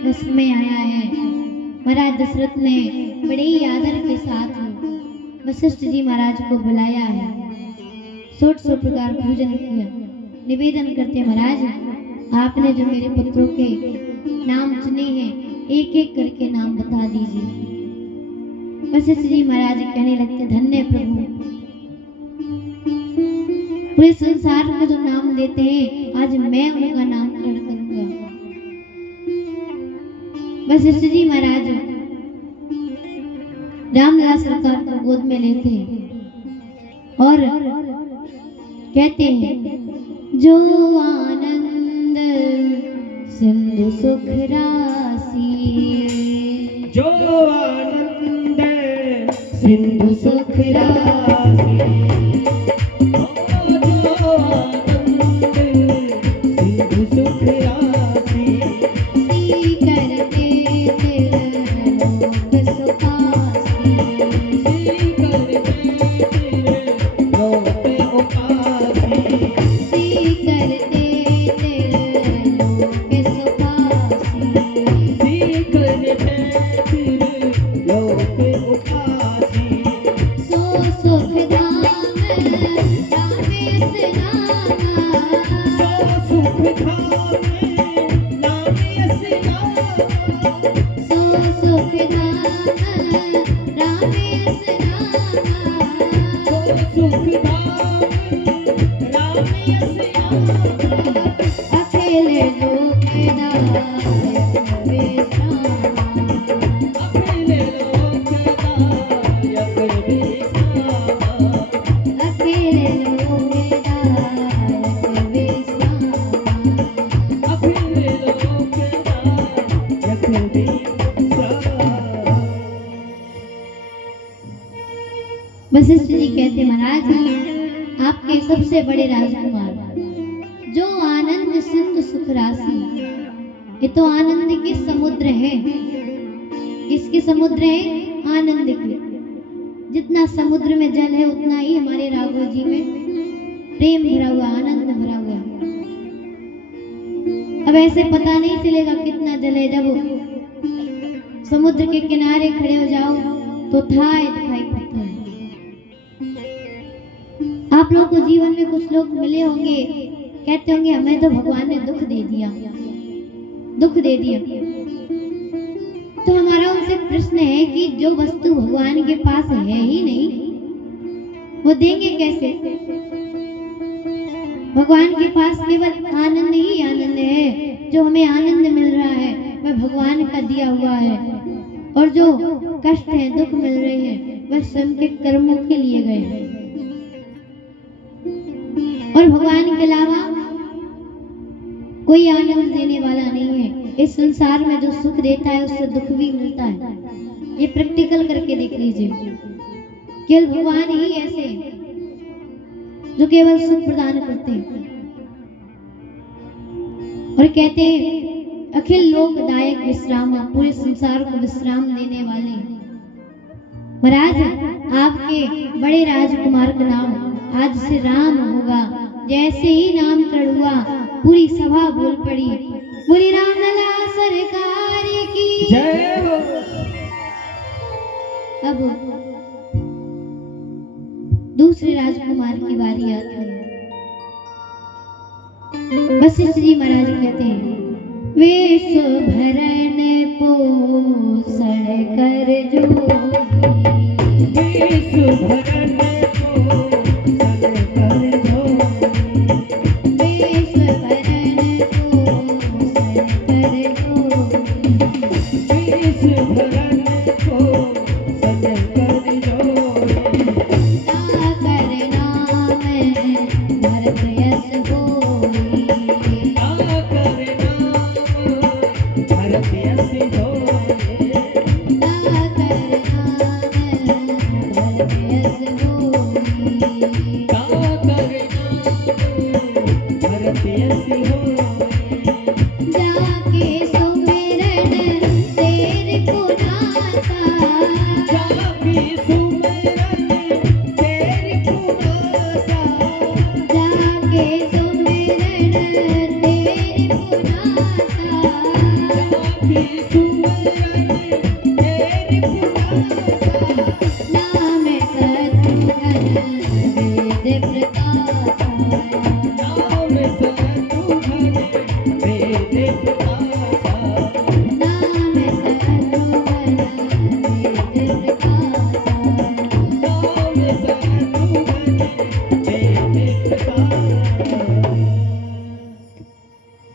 का समय आया है। महाराज दशरथ ने बड़े ही आदर के साथ वशिष्ठ जी महाराज को बुलाया है। 100 प्रकार पूजन किया। निवेदन करते महाराज, आपने जो मेरे पुत्रों के नाम चुने हैं, एक एक करके नाम बता दीजिए। वशिष्ठ जी महाराज कहने लगते, धन्य प्रभु, पूरे संसार को जो नाम देते हैं, आज मैं उनका नामकरण करूंगा। वशिष्ठ जी महाराज रामलला सरकार को गोद में लेते हैं और कहते हैं, जो आनंद सिंधु सुख राशि, जो आनंद सिंधु सुख राशि, जो आनंद सिंधु सुख राशि, सी करते तिलक सुपासी, सी करते लोक उपासी, सी करते तिलक सुपासी, सी करते लोक उपासी, सो सुख धाम रामेश नामा, सो सुख धाम नाम यस नामा, सो सुख धाम रामेश नामा, सो सुख धाम राम यस नामा, अखिल लोकदायक विश्रामा, अखिल लोकदायक विश्रामा, अखिल लोकदायक विश्रामा। अखिल लोकदायक विश्रामा। वशिष्ठ जी कहते, महाराज आपके सबसे बड़े राजकुमार, जो आनंद सिंधु सुख राशि, ये तो आनंद के समुद्र है। किसके समुद्र है? आनंद के। जितना समुद्र में जल है, उतना ही हमारे राघव जी में प्रेम भरा हुआ, आनंद भरा हुआ। अब ऐसे पता नहीं चलेगा कितना जल है, जब समुद्र के किनारे खड़े हो जाओ तो थाए दिखाई पड़ता है। आप लोगों को जीवन में कुछ लोग मिले होंगे, कहते होंगे हमें तो भगवान ने दुख दे दिया, दुख दे दिया। तो हमारा उनसे प्रश्न है कि जो वस्तु भगवान के पास है ही नहीं, वो देंगे कैसे? भगवान के पास केवल आनंद ही आनंद है। जो हमें आनंद मिल रहा है वह भगवान का दिया हुआ है, और जो कष्ट है, दुख मिल रहे हैं, वह स्वयं के कर्मों के लिए गए हैं। और भगवान के अलावा कोई आनंद देने वाला नहीं है। इस संसार में जो सुख देता है, उससे दुख भी मिलता है। ये प्रैक्टिकल करके देख लीजिए। केवल भगवान ही ऐसे हैं जो केवल सुख प्रदान करते हैं। और कहते हैं, अखिल लोकदायक विश्रामा, पूरे संसार को विश्राम देने वाले। महाराज आपके बड़े राजकुमार का नाम आज से राम होगा। जैसे ही नामकरण हुआ, पूरी सभा बोल पड़ी, बोली रामलला सरकार की जय हो। अब दूसरे राजकुमार की बारी आती है। वशिष्ठ जी महाराज कहते हैं, वेश भरण पोषण कर जोगी, वेश भरण पोषण कर जोगी, वेश भरण पोषण कर जोगी, वेश भरण पोषण कर जोगी, ताकर नाम भरत यश होई, ताकर नाम भरत यश होई, ताकर नाम भरत यश होई, ताकर नाम भरत यश होई, जाके सुमिरन तेरे को नाता, जाके सुमिरन तेरे को नाता, जाके सुमिरन नाम शत्रुघ्न वेद प्रकाशा नाम शत्रुघ्न वेद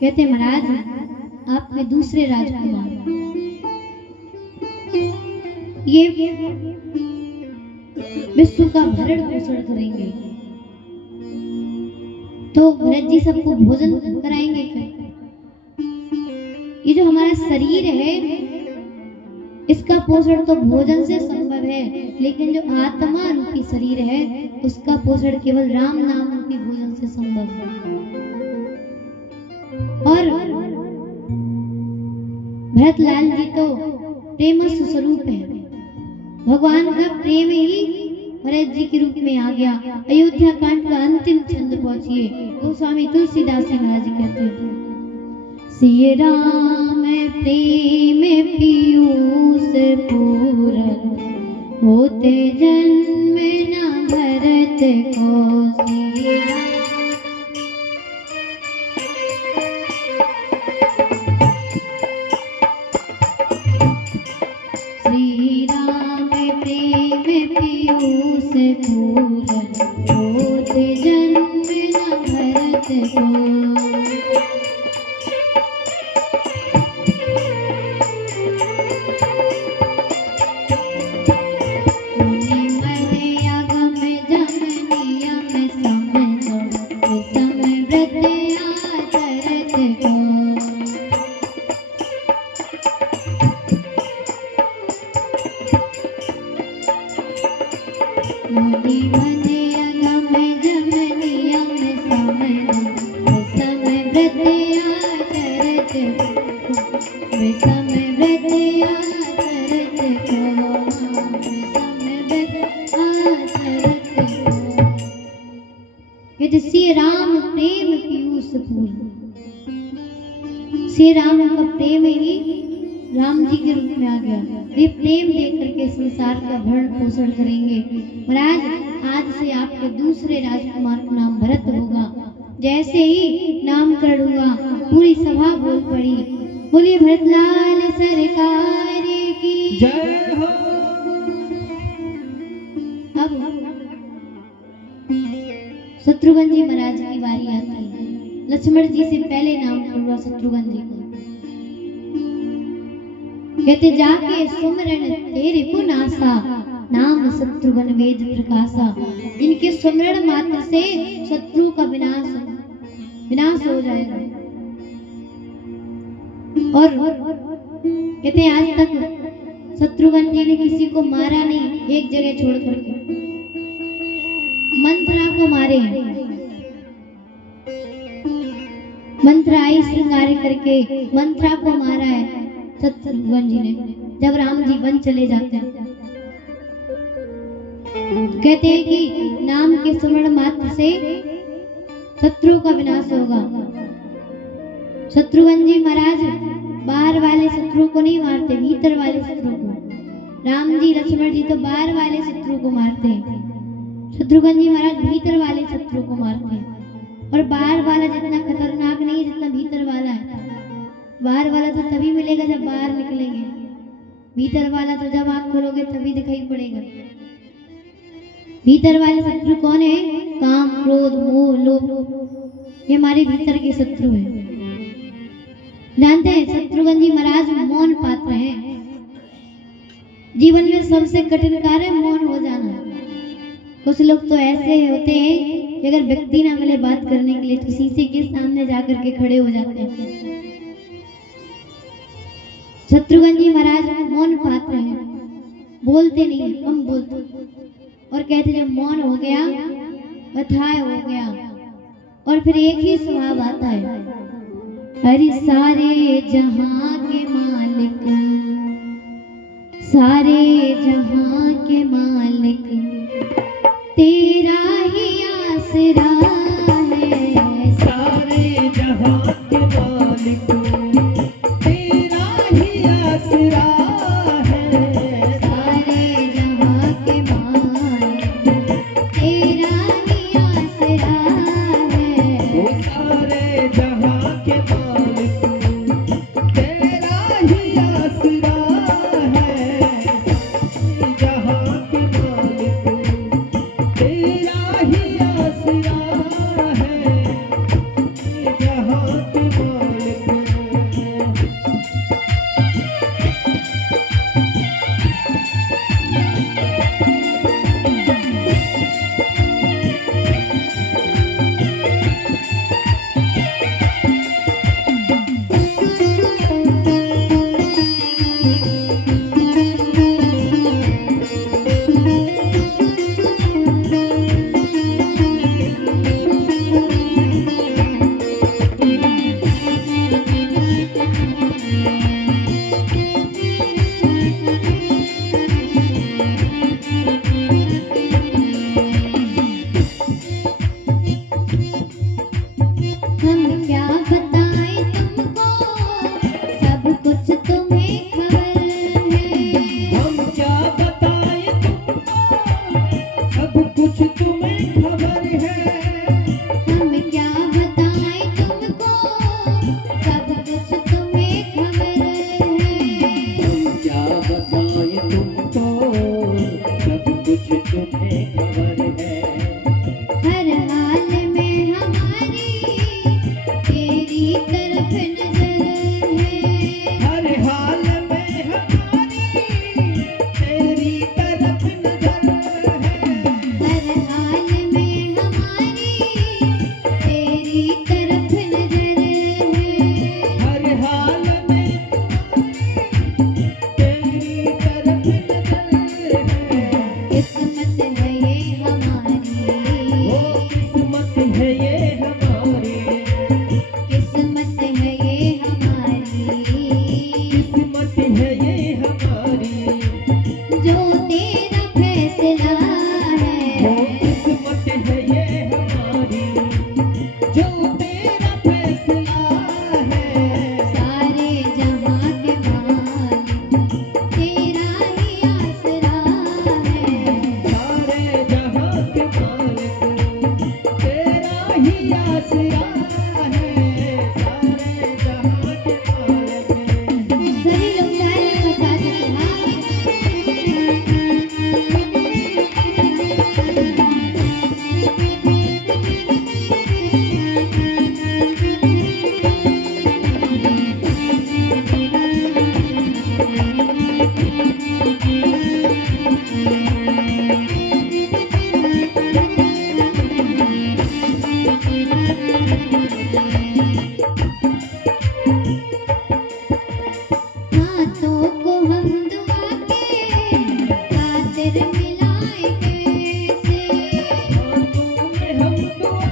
कहते महाराज आपके दूसरे राजकुमार ये विश्व का भरण पोषण करेंगे, तो भरत जी सबको भोजन कराएंगे क्या? ये जो हमारा शरीर है इसका पोषण तो भोजन से संभव है, लेकिन जो आत्मा रूपी शरीर है उसका पोषण केवल राम नाम रूपी भोजन से संभव है। और भरतलाल जी तो प्रेम स्वरूप है, भगवान का प्रेम ही भरत जी के रूप में आ गया। अयोध्या कांड का अंतिम छंद पहुंचिए, गोस्वामी तुलसीदास जी महाराज कहते हैं, सिय राम प्रेम पीयूष पूरन होते जन्म न भरत को सिय राम। श्री राम प्रेम पीयूष पूरन होते जन्म न भरत को। मुनि मन अगम जम नियम समझो सम व्रत आचरत को। मुनि मन अगम जम नियम समझो सम व्रत आचरत को। सम व्रत आचरत को। सम व्रत आचरत को। कहते श्री राम प्रेम पीयूष पूर्ण, श्री राम का प्रेम ही राम जी के रूप में आ गया। वे प्रेम देख करके संसार का भरण पोषण करेंगे। महाराज आज से आपके दूसरे राजकुमार का नाम भरत होगा। जैसे ही नामकरण हुआ पूरी सभा बोल पड़ी, बोलिए भरतलाल सरकार की जय हो। अब शत्रुघ्न जी महाराज की बारी आती है। लक्ष्मण जी से पहले नामकरण हुआ शत्रुघ्न जी का। कहते जाके सुमरन तेरे पुनासा नाम शत्रुघ्न वेद प्रकाशा। जिनके सुमरण मात्र से शत्रु का विनाश हो जाएगा। और कहते आज तक शत्रुघ्न जी ने किसी को मारा नहीं, एक जगह छोड़ करके मंत्रा को मारे। मंत्रा आई श्रृंगार करके मंत्रा को मारा है शत्रुघ्न जी ने, जब राम जी वन चले जाते हैं। कहते हैं कि नाम के स्मरण मात्र से शत्रु का विनाश होगा। शत्रुघ्न जी महाराज बाहर वाले शत्रु को नहीं मारते, भीतर वाले शत्रु को। राम जी लक्ष्मण जी तो बाहर वाले शत्रु को मारते हैं, शत्रुघ्न जी महाराज भीतर वाले शत्रु को मारते हैं। और बाहर वाला जितना खतरनाक नहीं जितना भीतर वाला है। बाहर वाला तो तभी मिलेगा जब बाहर निकलेंगे, भीतर वाला तो जब आंख खोलोगे तभी दिखाई पड़ेगा। भीतर वाले शत्रु कौन है? काम, क्रोध, मोह, लोभ, ये हमारे भीतर के शत्रु हैं। जानते हैं शत्रुघ्न जी महाराज मौन पात्र हैं। जीवन में सबसे कठिन कार्य मौन हो जाना। कुछ लोग तो ऐसे होते हैं कि अगर व्यक्ति ना मिले बात करने के लिए तो शीशे के सामने जाकर के खड़े हो जाते हैं। शत्रुघ्न जी महाराज मौन पात्र हैं, बोलते नहीं, कम बोलते। और कहते जब मौन हो गया, अथाय हो गया, और फिर एक ही स्वभाव आता है, अरे सारे जहां के मालिक, सारे जहां के मालिक, तेरा ही आसरा है। सारे जहां के मालिक, तेरा ही तरफ नजर है, हर हाल में हमारी तेरी तरफ नजर है, हर हाल में हमारी तेरी तरफ नजर है। हर हाल में तेरी तरफ नजर है। किस्मत है ये हमारी, ओ किस्मत है ये हमारी, किस्मत है ये हमारी, किस्मत है ये हमारी, जो तेरा फैसला ओ है, किस्मत है ये हमारी, जो तेरा फैसला है। सारे जहां के मालिक तेरा ही आसरा है, सारे जहां के मालिक तेरा ही आसरा है, सारे जहां के मालिक। सभी लोग तालियां बजा के हाथों को हम दुआ के खातिर मिलाए कैसे, हाथों में हम दुआ,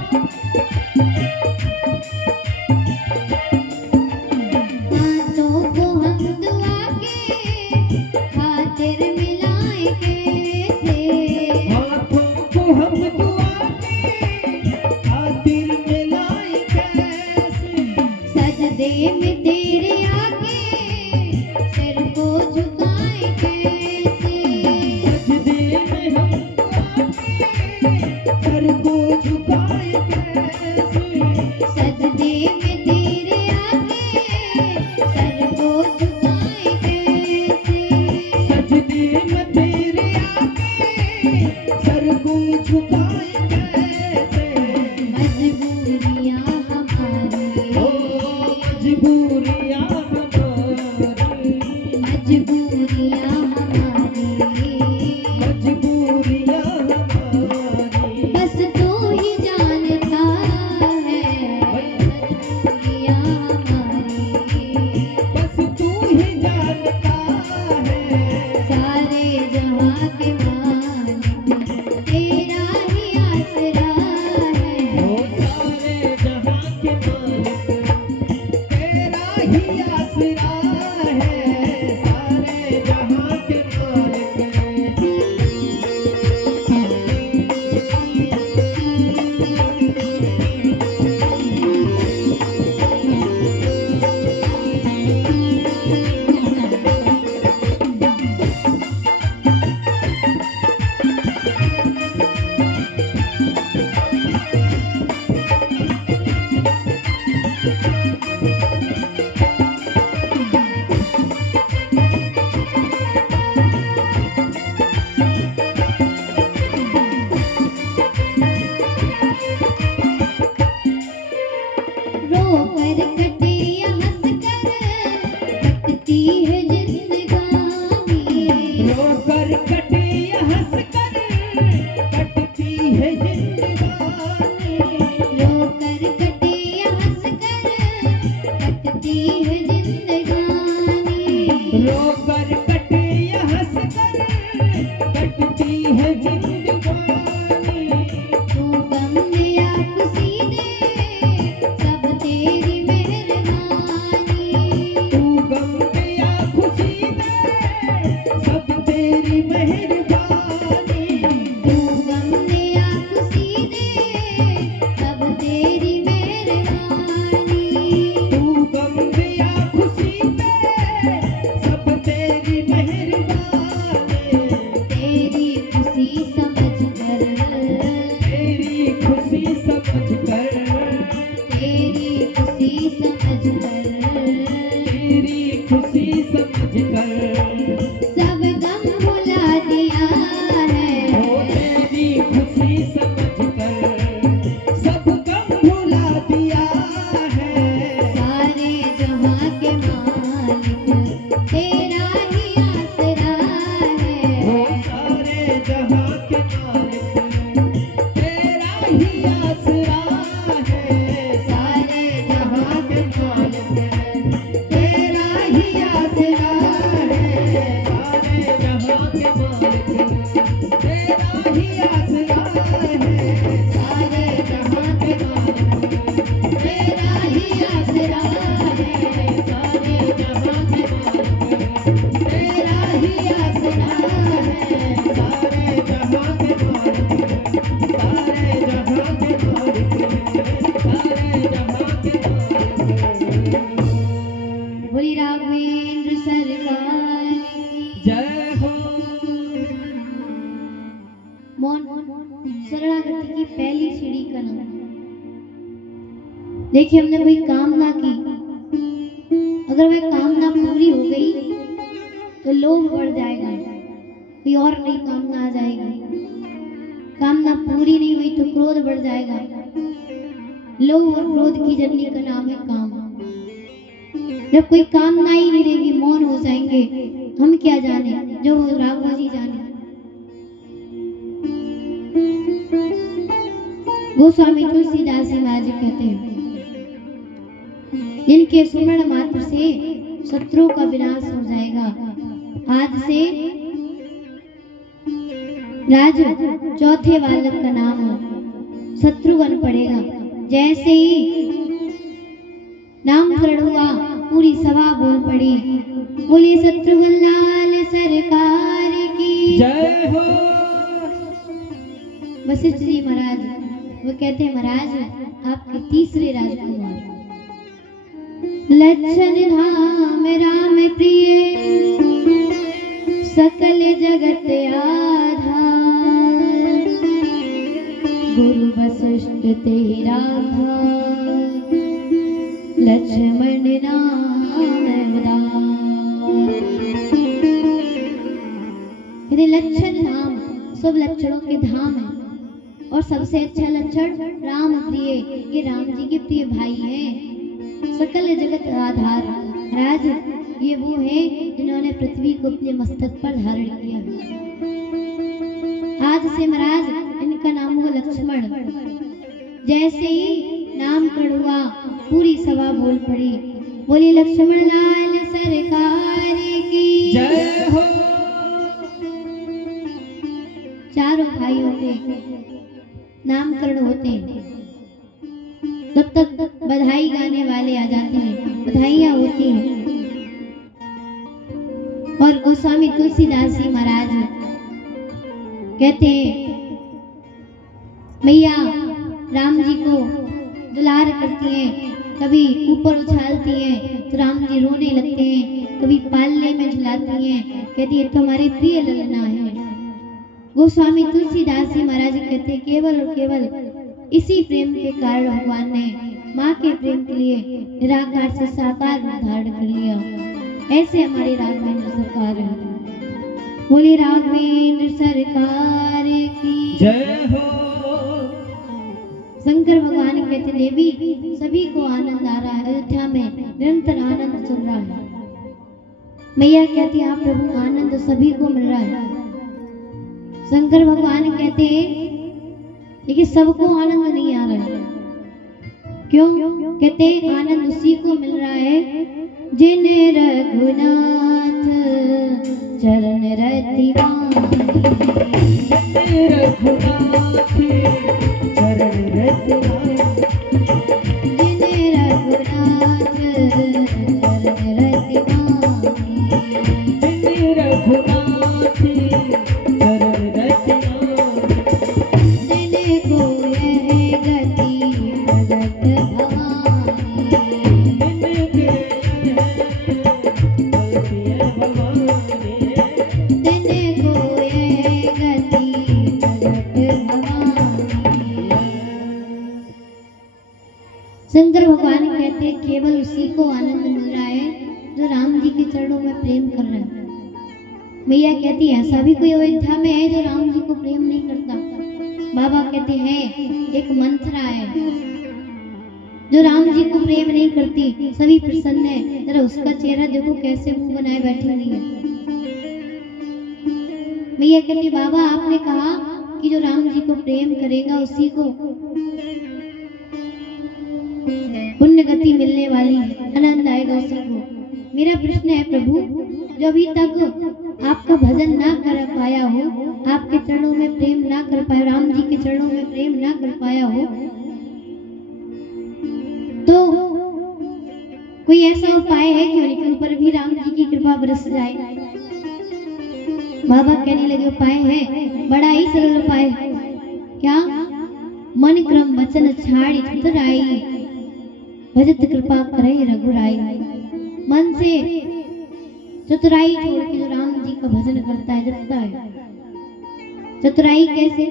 हाथों को हम दुआ के खातिर मिलाए कैसे, हाथों को हम दुआ के खातिर मिलाए कैसे। सजदे में तेरे आगे सिर को झुकाए कैसे, सजदे में हम दुआ के सर को झुकाए कैसे। सजदे में तेरे आगे सर को झुकाए कैसे, सजदे में तेरे आगे सर को झुकाए कैसे। मजबूरियां हमारी, ओ मजबूरियां हमारी, मजबूरियां हमारी, मजबूरियां हमारी। बस तू ही जानता है, मजबूरियां हमारी, बस तू ही जानता है। सारे जहां के मालिक तेरा ही आसरा है, ओ सारे जहां के मालिक तेरा ही आसरा है, सारे जहां के मालिक। रो कर कटे या हंस कर कटती है जिंदगानी, रोकर कटे या हंस कर कटती है जिंदगानी। रो कर कटे या हंस कर कटती है जिंदगानी, रोकर कटे या हंस कर कटती है जिंदगानी। तू गम या खुशी दे सब तेरी मेहरबानी, तू गम या खुशी दे सब तेरी मेहरबानी। तू गम या खुशी दे सब तेरी मेहरबानी, तू गम या खुशी दे सब तेरी मेहरबानी। तेरी खुशी समझ कर, तेरी खुशी समझ कर, तेरी खुशी समझ कर, तेरी खुशी समझ कर। सब गम भुला दिया है, ओ तेरी खुशी समझ कर सब गम भुला दिया है। सारे देखिए हमने कोई कामना की, अगर वह कामना पूरी हो गई तो लोभ बढ़ जाएगा, कोई और नई कामना आ जाएगी। कामना पूरी नहीं हुई तो क्रोध बढ़ जाएगा। लोभ और क्रोध की जननी का नाम है काम। जब कोई कामना ही नहीं रहेगी, मौन हो जाएंगे, हम क्या जाने, जो राघव जी जाने। गोस्वामी तुलसीदास जी महाराज कहते हैं, जिनके सुमरण मात्र से शत्रुओं का विनाश हो जाएगा। आज से राज चौथे बालक का नाम शत्रुघ्न पड़ेगा। जैसे ही नामकरण हुआ, पूरी सभा बोल पड़ी, बोली शत्रुघ्न लाल सरकार की जय हो। वशिष्ठ जी महाराज वो कहते हैं, महाराज आपके तीसरे राजकुमार लक्षण धाम राम प्रिय सकल जगत आधार, गुरु वशिष्ठ तेरा लक्ष्मण नाम यदि लक्षण धाम सब लक्षणों के धाम है, और सबसे अच्छा लक्षण राम प्रिय, ये राम जी के प्रिय भाई हैं। सकल जगत आधार, राज ये वो है जिन्होंने पृथ्वी को अपने मस्तक पर धारण किया। आज से महाराज इनका नाम हुआ लक्ष्मण। जैसे ही नामकरण हुआ, पूरी सभा बोल पड़ी, बोली लक्ष्मण लाल सरकार की जय हो। चारों भाइयों के नामकरण होते हैं, तब तक बधाई गाने वाले आ जाते हैं, बधाइयां होती हैं। और गोस्वामी तुलसीदास जी महाराज कहते हैं, मैया राम जी को दुलार करती हैं, कभी ऊपर उछालती हैं तो राम जी रोने लगते हैं, कभी पालने में झुलाती हैं, कहती है तुम्हारे प्रिय ललना है। गोस्वामी तुलसीदास जी महाराज कहते हैं, केवल और केवल इसी प्रेम के कारण भगवान ने माँ के प्रेम के लिए निराकार से साकार रूप धारण कर लिया। ऐसे हमारे राघवेंद्र सरकार है। बोली राघवेंद्र सरकार की जय हो। शंकर भगवान कहते, देवी सभी को आनंद आ रहा है, अयोध्या में निरंतर आनंद चल रहा है। मैया कहती है, आप प्रभु आनंद सभी को मिल रहा है। शंकर भगवान कहते हैं, लेकिन सबको आनंद नहीं आ रहा है। क्यों? कहते आनंद उसी को मिल रहा है जिन रघुनाथ चरण रति रघुनाथ चरण रति जिन रघुनाथ चरण रति रघुनाथ चरण रति जिन को यह गति प्रगट शंकर भगवान कहते हैं, केवल उसी को आनंद मिल रहा है जो राम जी के चरणों में प्रेम कर रहा है। मैया कहती है, ऐसा भी कोई अयोध्या में है जो राम जी को प्रेम नहीं करता? बाबा कहते हैं, एक मंथरा है जो राम जी को प्रेम नहीं करती, सभी प्रसन्न है, जरा उसका चेहरा देखो कैसे मुंह बनाए बैठी हुई है। मैया कहती, बाबा आपने कहा कि जो राम जी को प्रेम करेगा उसी को पुण्य गति मिलने वाली है, आनंद आएगा उसी को। मेरा प्रश्न है प्रभु, जो अभी तक आपका भजन ना कर पाया हो, आपके चरणों में प्रेम ना कर पाया, राम जी के चरणों में प्रेम ना कर पाया हो, तो कोई ऐसा उपाय है कि उनके ऊपर भी राम जी की कृपा बरस जाए? बाबा कहने लगे, उपाय है, बड़ा ही सरल उपाय है। क्या? मन क्रम वचन छाड़ी चतुराई भजत कृपा करे रघुराई। मन से चतुराई छोड़ के जो राम जी का भजन करता है, जपता है। चतुराई कैसे?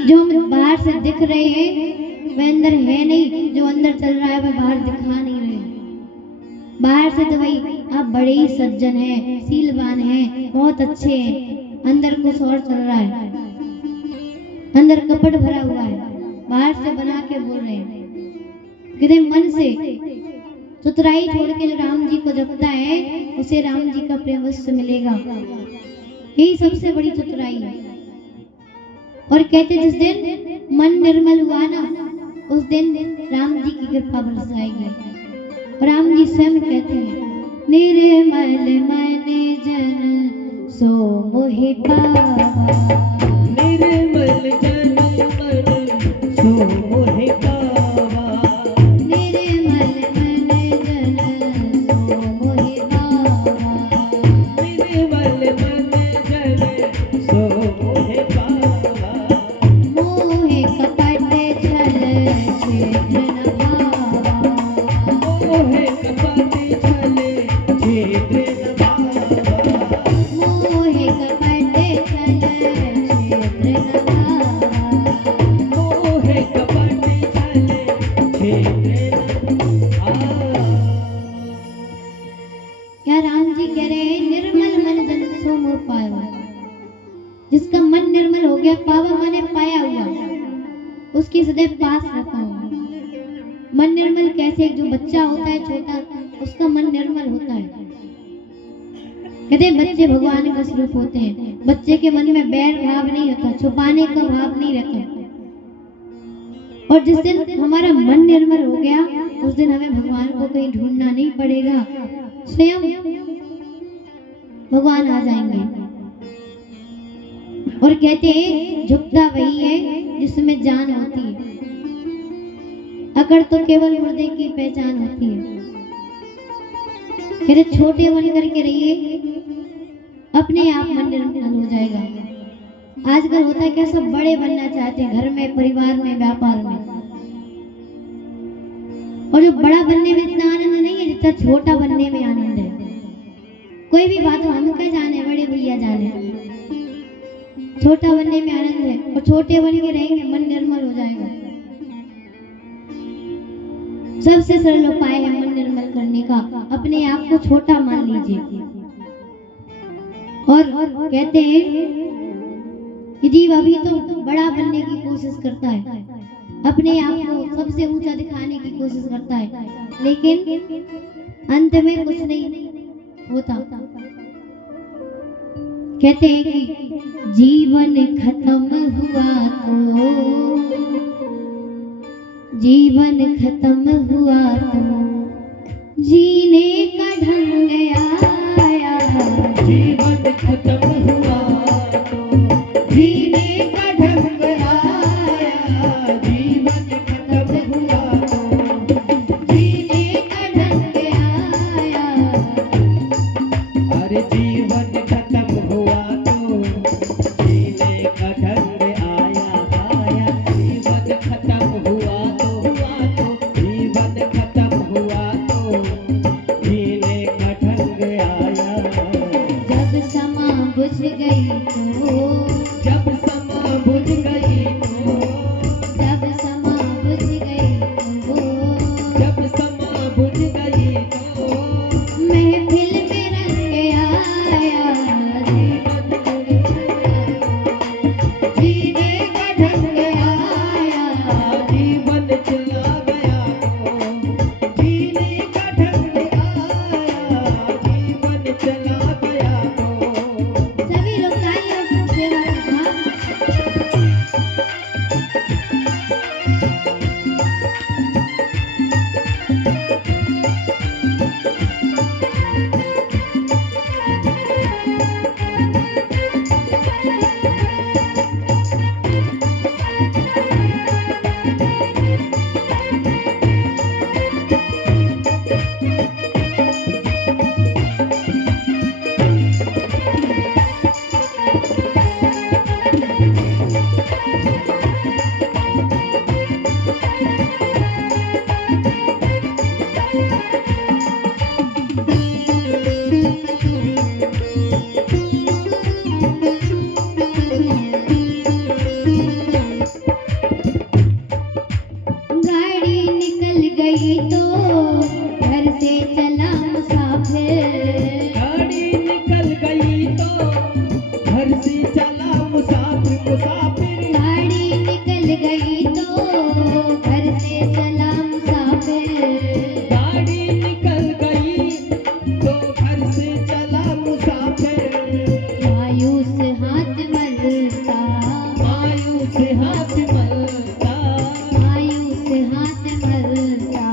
जो हम बाहर से दिख रहे हैं वह अंदर है नहीं, जो अंदर चल रहा है वह बाहर दिखा नहीं रहे। बाहर से तो भाई आप बड़े ही सज्जन हैं, सीलवान हैं, बहुत अच्छे हैं, अंदर कुछ और चल रहा है, अंदर कपट भरा हुआ है, बाहर से बना के बोल रहे हैं। कहते मन से चतुराई छोड़ के जो राम जी को जपता है उसे राम जी का प्रेम अवश्य मिलेगा। यही सबसे बड़ी चतुराई है। और कहते जिस दिन मन निर्मल हुआ ना, उस दिन राम जी की कृपा बरस आएगी। राम जी स्वयं कहते हैं, निर्मल मन जन सो मोहि पावा, निर्मल जन मन सो मोहि पावा, निर्मल मन जन सो मोहि पावा, निर्मल मन जन सो मोहि पावा, मोहे कपट छल छेद न पावा, मोहे कपट छले छेद न पावा, मोहे कपट छल छेद न पावा। मोहे कपट छले छेद न पावा। क्या राम जी कह रहे हैं, निर्मल मन जन सो मोह पावा। जिसका मन निर्मल हो गया, पावा माने पाया हुआ, उसकी सदैव पास रखा हुआ। मन निर्मल कैसे? जो बच्चा होता है छोटा, उसका मन निर्मल होता है। कहते हैं बच्चे भगवान का स्वरूप होते हैं। बच्चे के मन में बैर भाव नहीं होता, छुपाने का भाव नहीं रहता। और जिस दिन हमारा मन निर्मल हो गया, उस दिन हमें भगवान को कहीं ढूंढना नहीं पड़ेगा, स्वयं भगवान आ जाएंगे। और कहते हैं झुकता वही है जिसमें जान होती है, अकड़ तो केवल मुर्दे की पहचान होती है। कहते छोटे बन करके रहिए, अपने आप मन निर्मल हो जाएगा। आजकल होता है क्या, सब बड़े बनना चाहते हैं, घर में, परिवार में, व्यापार में। और जो बड़ा बनने में इतना आनंद नहीं है जितना छोटा बनने में आनंद है। कोई भी बात हो, हम क्या जाने, बड़े भैया जाने। छोटा बनने में आनंद है, और छोटे बन के रहेंगे मन निर्मल हो जाएगा। सबसे सरल उपाय है मन निर्मल करने का, अपने आप को छोटा मान लीजिए। और कहते हैं कि जीव अभी तो बड़ा बनने की कोशिश करता है, अपने आप को सबसे ऊंचा दिखाने की कोशिश करता है, लेकिन अंत में कुछ नहीं होता। कहते हैं कि जीवन खत्म हुआ तो, जीवन खत्म हुआ तो जीने का ढंग आया, जीवन खत्म हुआ तो जीने का ढंग आया, जीवन खत्म हुआ तो जीने का ढंग आया। अरे जीवन खत्म हुआ तो जीने का ढंग आया, आया। जीवन खत्म हुआ तो जीवन खत्म हुआ तो जीने का ढंग आया। जब समा तो घर से चला मुसाफिर। गाड़ी निकल गई तो घर से चला मुसाफिर मुसाफिर। गाड़ी निकल गई तो घर से चला मुसाफिर। गाड़ी निकल गई तो घर से चला मुसाफिर। मायूस हाथ मलता, मायूस हाथ मलता, मायूस हाथ मलता,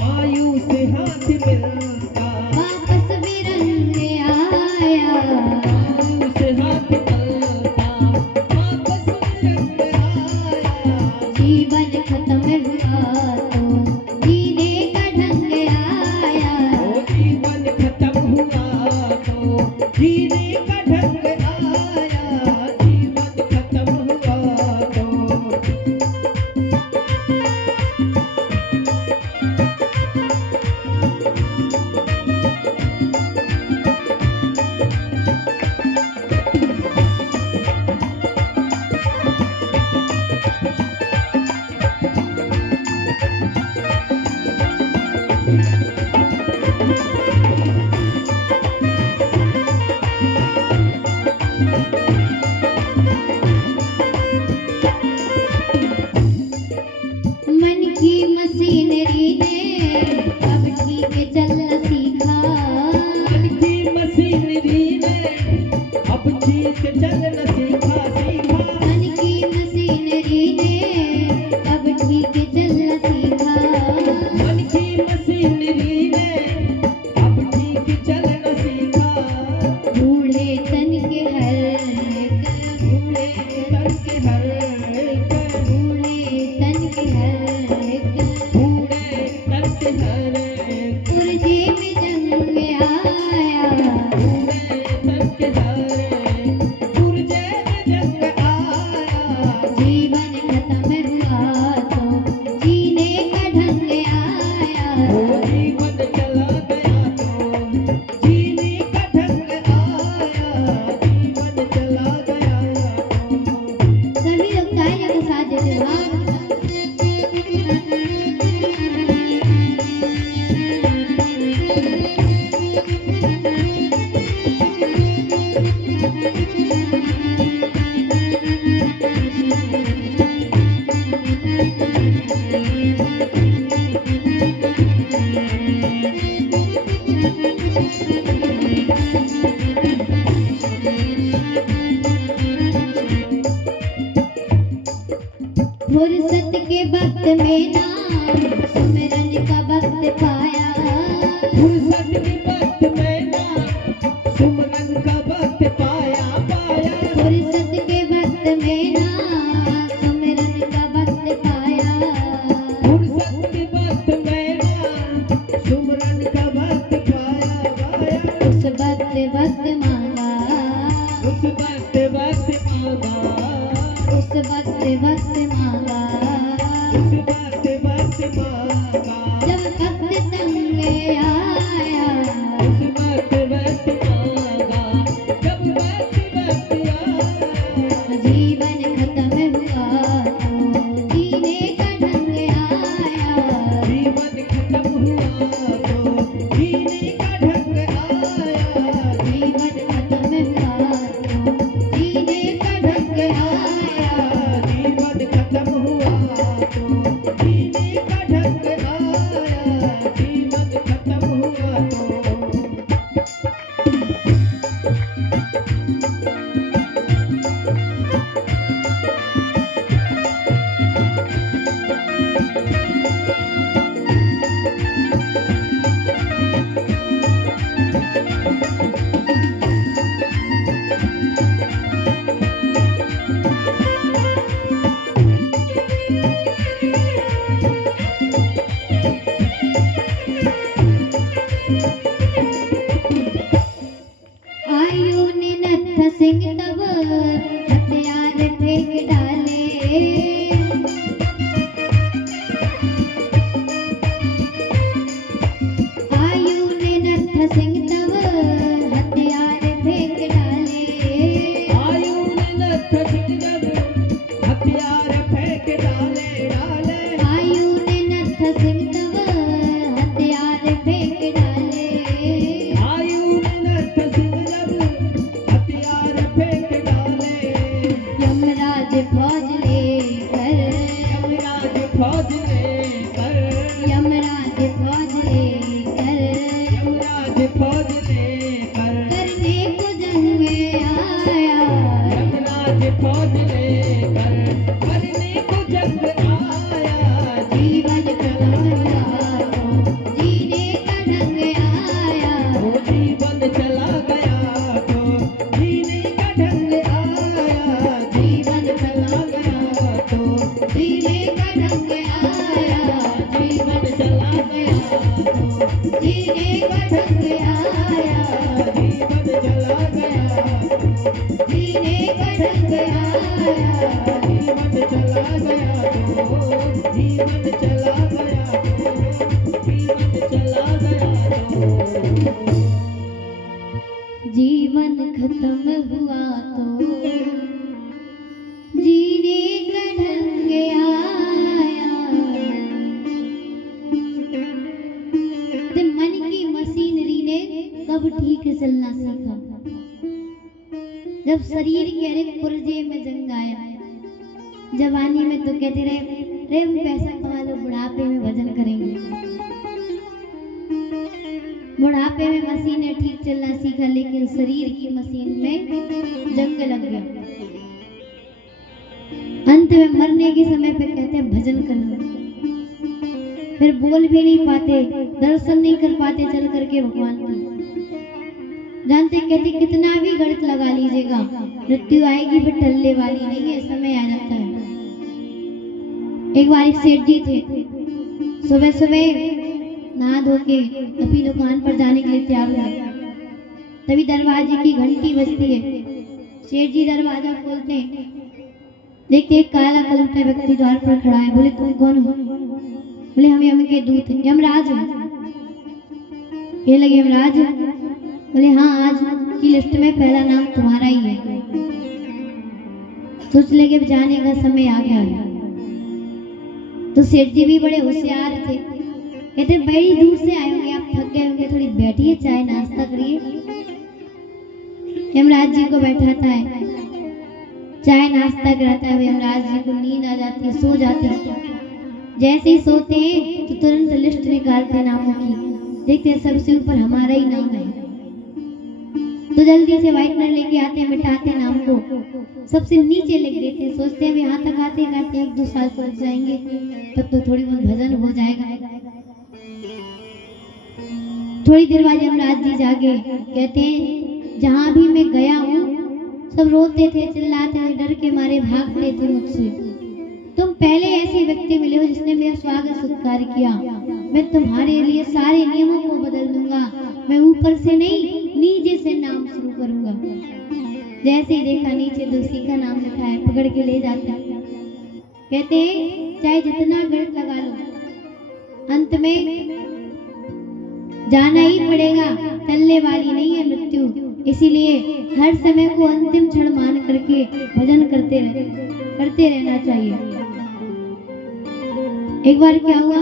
मायूस हाथ मिलता। वापस भी रंग आया। मायूस हाथ मलता, वापस रंग आया। जीवन खत्म हुआ तो जीने का ढंग आया। ओ जीवन खत्म हुआ तो जीने का ढंग आया। जीवन खत्म हुआ तो मन की मशीनरी ने अब ठीक चलना सीखा। मन की मशीनरी ने अब ठीक चलना सीखा सीखा। मन की मशीनरी ने अब ठीक चलना सीखा। मन की मशीनरी ने अब ठीक चलना सीखा। बूढ़े तन के हर एक, बूढ़े तन के हर एक, बूढ़े तन के हर एक, बूढ़े तन के हर एक, पुरजे में जंग आया। बूढ़े तन के हर एक, पुरजे में जंग आया। जीवन खत्म हुआ तो जीने का ढंग आया। वो जीवन चला गया तो जीने का ढंग आया। जीवन चला गया तो सभी लोग तालियों के साथ जय जवान। फुर्सत के वक्त में ना सुमिरन का वक्त पाया। फुर्सत के वक्त में ना सुमरन का वक्त पाया पाया। फुर्सत के वक्त में ना सुमिरन का वक्त पाया। फुर्सत के वक्त में ना सुमरन का वक्त पाया पाया। उस वक्त मांगा, उस वक्त मांगा, उस वक्त मांगा। उस वक्त मांगा। जब वक्त तंग आया, उस वक्त मांगा। जब वक्त आया। जीवन खत्म हुआ तो जीने का ढंग आया। जीवन खत्म हुआ तो जीने का ढंग आया। जीवन खत्म हुआ तो जीने का ढंग आया। जीवन खत्म हुआ तो जीने का ढंग आया। जीवन खत्म हुआ कब ठीक चलना सीखा। जब शरीर के हर एक पुर्जे में जंग आया, जवानी में तो कहते रहे रे हम पैसा कमा लो, बुढ़ापे में भजन करेंगे। बुढ़ापे में मशीन ने ठीक चलना सीखा, लेकिन शरीर की मशीन में जंग लग गया। अंत में मरने के समय पे कहते हैं भजन करना। फिर बोल भी नहीं पाते, दर्शन नहीं कर पाते चल करके भगवान की। जानते कहते कितना भी गणित लगा लीजिएगा, मृत्यु आएगी पर टलने वाली नहीं है, समय आ जाता है। एक बार एक सेठ जी थे, सुबह सुबह नहा धो के अपनी दुकान पर जाने के लिए तैयार हुए। तभी दरवाजे की घंटी बजती है। सेठ जी दरवाजा खोलते हैं, देखते एक काला कलूटा व्यक्ति द्वार पर खड़ा है। बोले तुम कौन हो? बोले हम यम के दूत हैं, यमराज हैं। ये लगे यमराज? बोले हाँ, आज की लिस्ट में पहला नाम तुम्हारा ही है। सोच लगे जाने का समय आ गया है। तो सेठ जी भी बड़े होशियार थे, कहते बड़ी दूर से आए होंगे, आप थक गए होंगे, थोड़ी बैठिए, चाय नाश्ता करिए। यमराज जी को बैठाता है, चाय नाश्ता कराता है। यमराज जी को नींद आ जाती है, सो जाते हैं। जैसे ही सोते हैं तो तुरंत लिस्ट निकालते हैं नामों की, देखते हैं सबसे ऊपर हमारा ही नाम है। तो जल्दी से व्हाइटनर लेके आते हैं, मिटाते हैं नाम को, सबसे नीचे लिख देते हैं। सोचते हैं यहाँ तक आते आते 1-2 साल लग जाएंगे, तब तो थोड़ी बहुत भजन हो जाएगा। थोड़ी देर बाद यमराज जी जागे, कहते हैं जहां भी मैं गया हूँ सब रोते थे, चिल्लाते थे, डर के मारे भागते थे मुझसे। तुम पहले ऐसे व्यक्ति मिले हो जिसने मेरा स्वागत सत्कार किया। मैं तुम्हारे लिए सारे नियमों को बदल दूंगा। मैं ऊपर से नहीं, नीचे से नाम शुरू करूंगा। जैसे ही देखा नीचे दूसरी का नाम लिखा है, पकड़ के ले जाता है। कहते हैं चाहे जितना गणित लगा लो, अंत में जाना ही पड़ेगा, टलने वाली नहीं है मृत्यु। इसीलिए हर समय को अंतिम क्षण मान करके भजन करते रहना चाहिए। एक बार क्या हुआ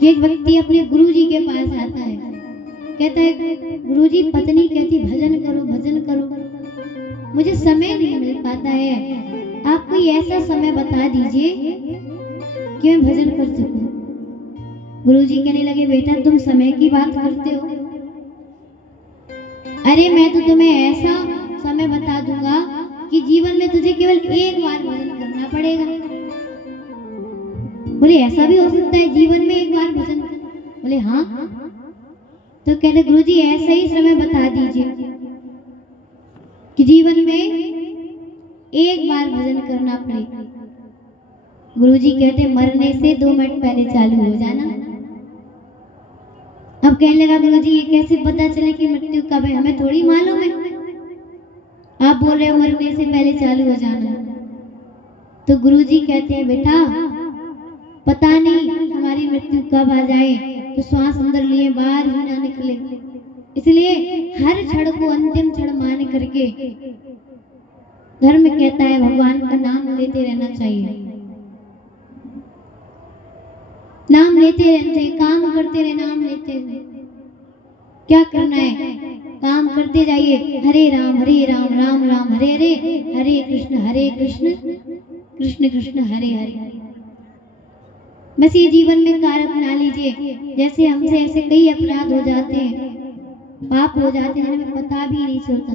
कि एक व्यक्ति अपने गुरुजी के पास आता है, कहता है गुरुजी पत्नी कहती भजन करो भजन करो, मुझे समय नहीं मिल पाता है, आप कोई ऐसा समय बता दीजिए कि मैं भजन कर सकूं। गुरुजी कहने लगे बेटा तुम समय की बात करते हो, अरे मैं तो तुम्हें ऐसा समय बता दूंगा कि जीवन में तुझे केवल एक बार भजन करना पड़ेगा। बोले ऐसा भी हो सकता है जीवन में एक बार भजन? बोले हाँ। तो कहते गुरुजी ऐसा ही समय बता दीजिए कि जीवन में एक बार भजन करना पड़ेगा। गुरुजी कहते मरने से 2 मिनट पहले चालू हो जाना। अब कहने लगा गुरुजी ये कैसे पता चले कि मृत्यु कब है, हमें थोड़ी मालूम है, आप बोल रहे हो मरने से पहले चालू हो जाना। तो गुरुजी कहते हैं बेटा पता नहीं हमारी मृत्यु कब आ जाए, तो श्वास अंदर लिए बाहर ही ना निकले, इसलिए हर क्षण को अंतिम क्षण मान करके धर्म कहता है भगवान का नाम लेते रहना चाहिए। नाम लेते रहना चाहिए, काम करते रहे, नाम लेते रहे। क्या करना है? काम करते जाइए, हरे राम राम राम हरे हरे, हरे कृष्ण कृष्ण कृष्ण हरे हरे। बस ये जीवन में कार्य अपना लीजिए। जैसे हमसे ऐसे कई अपराध हो जाते हैं, पाप हो जाते हैं, हमें पता भी नहीं चलता।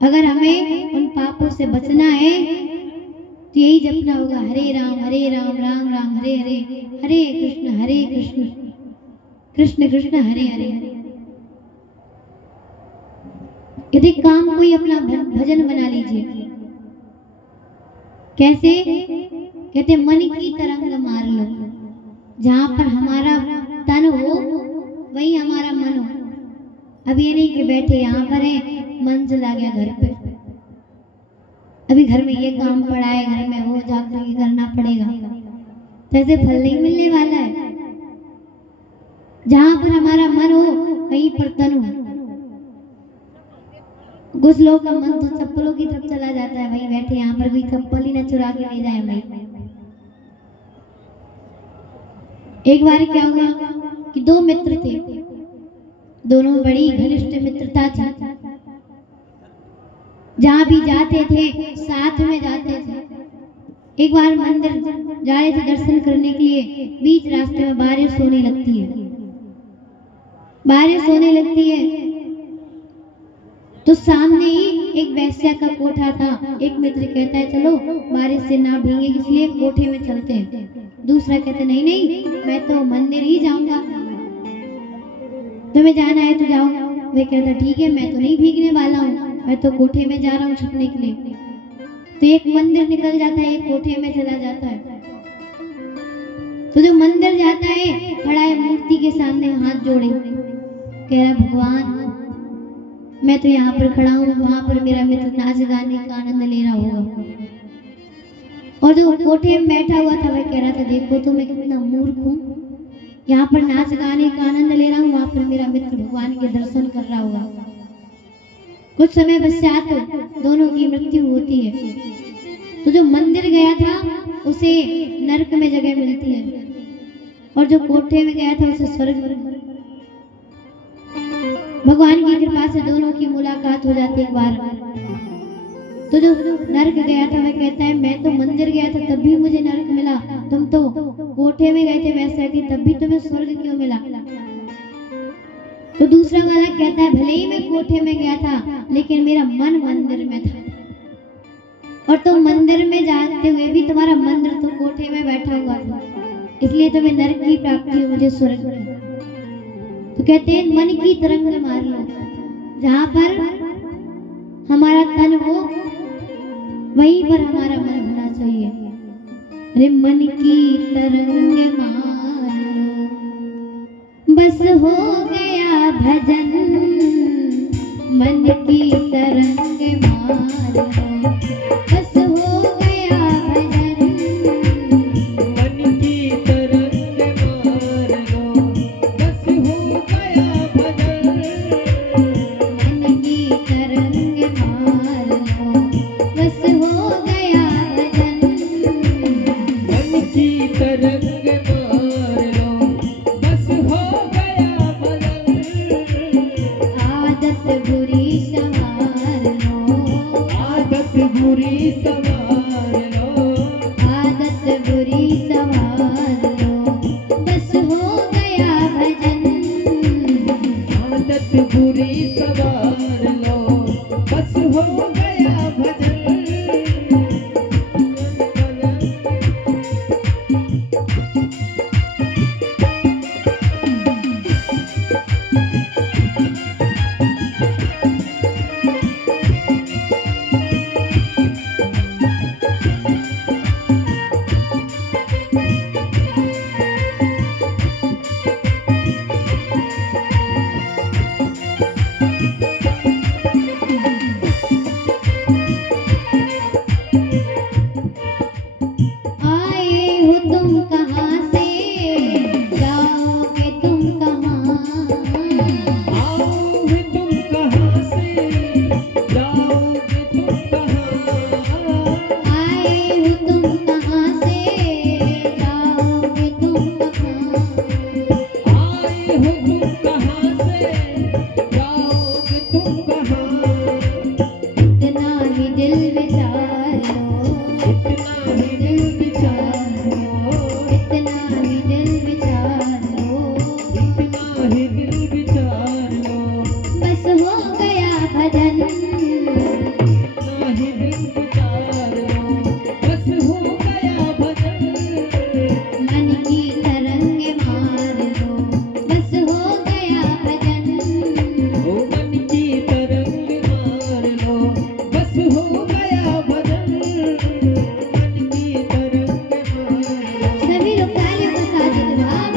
अगर हमें उन पापों से बचना है तो यही जपना होगा, हरे राम राम राम हरे हरे, हरे कृष्ण कृष्ण कृष्ण हरे हरे। यदि काम कोई अपना भजन बना लीजिए। कैसे? कहते मन की तरंग मार लो, जहां पर हमारा तन हो वही हमारा मन हो। अब ये नहीं कि बैठे यहाँ पर है, मन चला गया घर पे, अभी घर में ये काम पड़ा है, घर में वो जाकर ये करना पड़ेगा, तो ऐसे फल नहीं मिलने वाला है। जहां पर हमारा मन हो वहीं पर तन हो। कुछ लोगों का मन तो चप्पलों की तरफ चला जाता है, वहीं बैठे यहाँ पर कोई चप्पल ही ना चुरा के ले जाए भाई। एक बार क्या हुआ कि 2 मित्र थे, दोनों में बड़ी घनिष्ठ मित्रता थी। जहाँ भी जाते थे साथ में जाते थे। एक बार मंदिर जा रहे थे दर्शन करने के लिए, बीच रास्ते में बारिश होने लगती है। बारिश होने लगती है तो सामने ही एक वैश्या का कोठा था। एक मित्र कहता है चलो बारिश से ना भीगे इसलिए कोठे में चलते हैं। दूसरा कहता नहीं नहीं मैं तो मंदिर ही जाऊंगा, तुम्हें जाना है तो जाओ। वे कहता ठीक है मैं तो नहीं भीगने वाला हूँ, मैं तो कोठे में जा रहा हूँ छुपने के लिए। तो एक मंदिर निकल जाता है, एक कोठे में चला जाता है। तो जो मंदिर जाता है खड़ा है मूर्ति के सामने हाथ जोड़े, कह रहा भगवान मैं तो यहाँ पर खड़ा हूँ, वहां पर मेरा मित्र नाच गाने का आनंद ले रहा होगा। और जो कोठे में बैठा हुआ था वह कह रहा था देखो तो मैं कितना मूर्ख हूँ, यहाँ पर नाच गाने का आनंद ले रहा हूँ, वहां पर मेरा मित्र भगवान के दर्शन कर रहा होगा। कुछ समय पश्चात दोनों की मृत्यु होती है। तो जो मंदिर गया था उसे नरक में जगह मिलती है और जो कोठे में गया था उसे स्वर्ग। भगवान की कृपा से दोनों की मुलाकात हो जाती है एक बार। तो जो नरक गया था वह कहता है मैं तो मंदिर गया था तब भी मुझे नरक मिला, तुम तो कोठे में गए थे वैसे थी तब भी तुम्हें स्वर्ग क्यों मिला। तो दूसरा वाला कहता है भले ही मैं कोठे में गया था लेकिन मेरा मन मंदिर में था, और तुम मंदिर में जाते हुए भी तुम्हारा मंदिर तो कोठे में बैठा हुआ था, इसलिए तुम्हें नरक की प्राप्ति हुई, मुझे स्वर्ग की। तो कहते हैं मन की तरंग मार लो, जहां पर हमारा तन हो वहीं पर हमारा मन होना चाहिए। अरे मन की तरंग मार लो, बस हो गया भजन, मन की तरंग मार लो, बस हो गया भजन, मन की तरंग मार लो, बस हो गया भजन, मन की तरंग मार लो, बस हो गया भजन, मन की तरंग मार लो, बस हो गया भजन, आदत बुरी संवार लो, आदत बुरी संवार लो, आदत बुरी संवार लो, बस हो गया भजन, आदत बुरी संवार लो, बस हो गया भजन। आए हो तुम कहाँ से, जाओगे तुम कहाँ, आओगे तुम कहाँ से, जाओगे तुम कहाँ, आए हो तुम कहाँ से, जाओगे तुम कहाँ, आए हो तुम कहाँ से, जाओगे तुम कहाँ, इतना ही दिल विचार लो, इतना ही दिल विचार लो, इतना ही दिल विचार लो, इतना ही दिल विचार लो, बस हो गया भजन, इतना ही दिल विचार लो, बस हो गया भजन, मन की तरंग मार लो, बस हो गया भजन, ओ मन की तरंग मार लो, बस हो गया भजन, मन की तरंग मार लो। सभी लोग तालियों के साथ जवाब।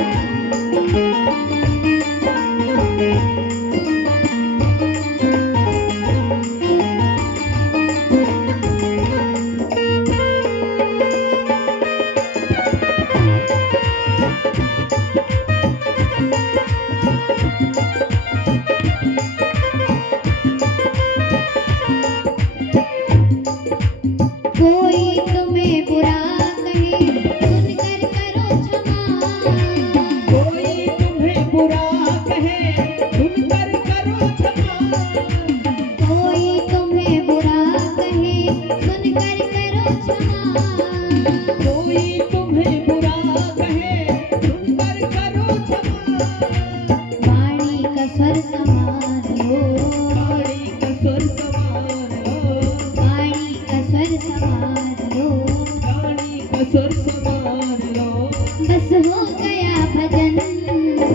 कोई तुम्हें बुरा कहे सुनकर करो क्षमा, कोई तुम्हें बुरा कहे सुनकर करो क्षमा। कोई तुम्हें बुरा कहे सुनकर करो क्षमा। कोई तुम्हें बुरा कहे सुनकर करो क्षमा। वाणी का स्वर संभाल लो, वाणी का स्वर संभाल लो, वाणी का स्वर संभाल लो। वाणी का स्वर संभाल लो। बस हो गया भजन,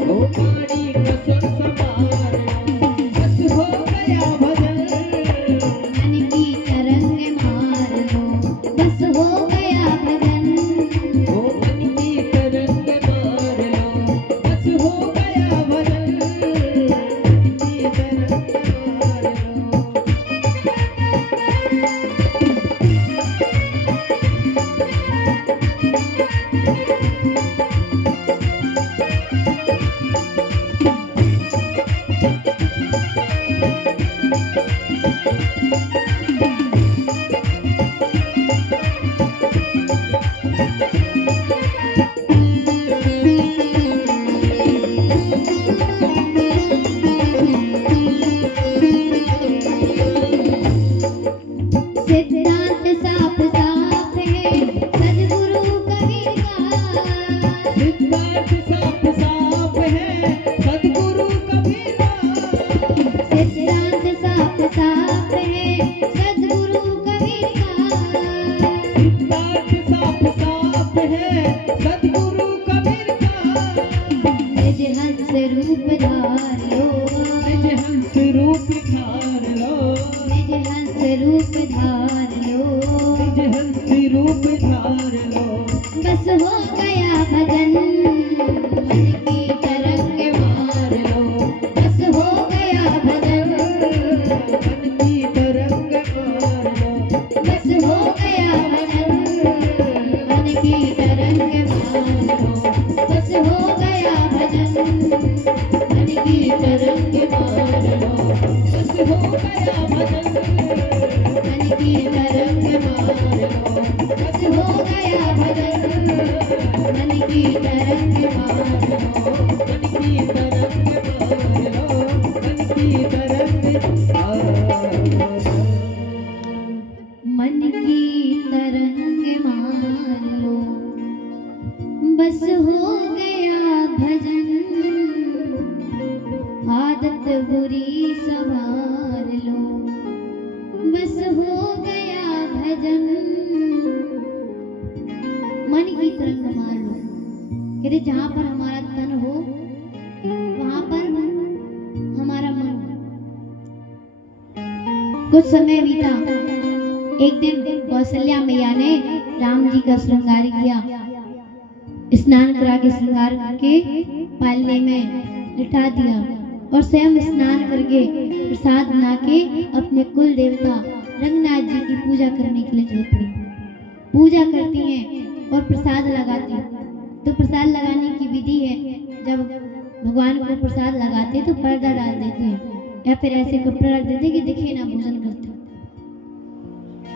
ओ वाणी का स्वर संभाल लो। बस हो गया भजन। मन की तरंग मार लो। बस हो गया भजन, ओ मन की तरंग मार लो। बस हो गया भजन। मन की तरंग मार लो। सिद्धांत साफ साफ है सद्गुरु कबीर का। सिद्धांत साफ साफ है सद्गुरु कबीर का। सिद्धांत साफ साफ है सद्गुरु कबीर का। सिद्धांत साफ साफ है सद्गुरु कबीर का। निज हंस रूप धार लो, निज हंस रूप धार लो। निज हंस रूप धार लो। निज हंस रूप धार लो। बस हो गया भजन, मन की तरंग मार लो। बस हो गया भजन, मन की तरंग मार लो। बस हो गया भजन, मन की तरंग मार लो। बस हो गया भजन, मन की तरंग मार लो। बस हो गया भजन। मन की तरंग मार लो। बस हो गया भजन, मन की तरंग मार लो। मन की तरंग मार लो। मन की तरंग मार लो। मन की तरंग मार लो। बस हो गया भजन, आदत बुरी संभाल लो। बस हो गया भजन, मन की तरंग मार लो। कहते जहाँ पर हमारा तन हो वहाँ पर हमारा मन हो। कुछ समय बीता। एक दिन कौशल्या मैया ने राम जी का श्रृंगार किया। स्नान करा के श्रृंगार करके पालने में लिटा दिया और स्वयं स्नान करके प्रसाद बना के अपने कुल देवता रंगनाथ जी की पूजा करने के लिए चल पड़ी। पूजा करती हैं और प्रसाद लगाती हैं। तो प्रसाद लगाने की विधि है, जब भगवान को प्रसाद लगाते हैं तो पर्दा डाल देते हैं या फिर ऐसे कपड़ा रख देते हैं कि दिखे ना भोजन करते।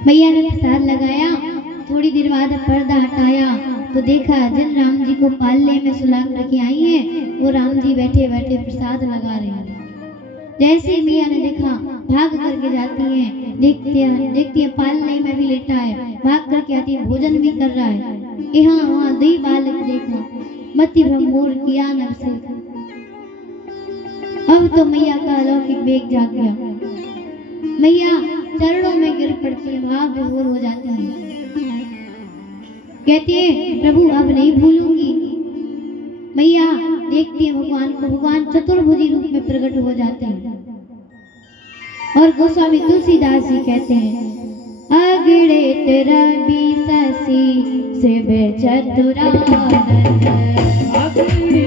मैया ने प्रसाद लगाया, थोड़ी देर बाद पर्दा हटाया तो देखा जिन राम जी को पालने में सुला करके आई हैं वो राम जी बैठे बैठे प्रसाद लगा रहे हैं। जैसे ही मैया ने देखा भाग करके जाती हैं, देखती है पालने में भी लेटा है, भाग करके आती है, भोजन भी कर रहा है। यहाँ वहाँ दुई बालक देखा, मति भ्रमोर किया नरसे। अब तो मैया का अलौकिक वेग जाग गया। मैया चरणों में गिर पड़ती है, भाव विभोर हो जाती है। कहती है प्रभु अब नहीं भूलूंगी। मैया देखती है भगवान को, भगवान चतुर्भुजी रूप में प्रकट हो जाते हैं। और गोस्वामी तुलसीदास जी कहते हैं अगड़े तेरा भी ससी शिव चतुरानंद। अगड़े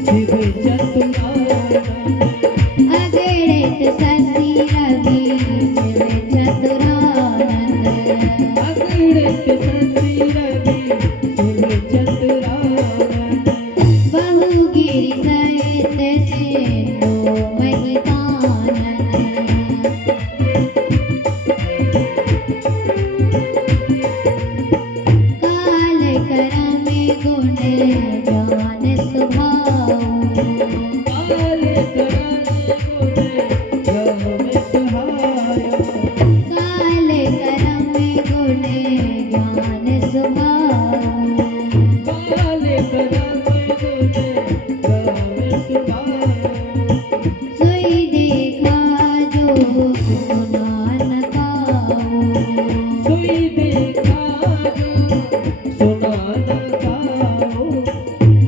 शिव चतुरानंद। अगड़े ससी रवि शिव चतुरानंद। अगड़े ससी रवि शिव चतुरानंद। बहु गिरि सहित सेनो महितानंद। काल करम गुण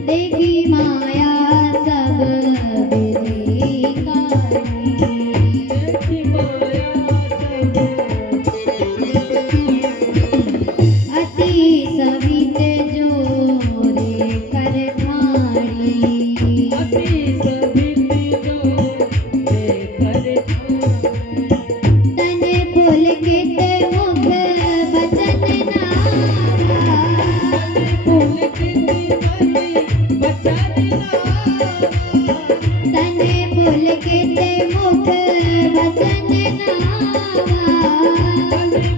देखी माया सब विधिकारी। देखी माया सब अति सवित जोरे कर ठाणी। अति सवित जोरे कर तने पुलकित मुख बचन नावा। पुलकित मणि बचन नावा। तने पुलकित मुख बचन नावा।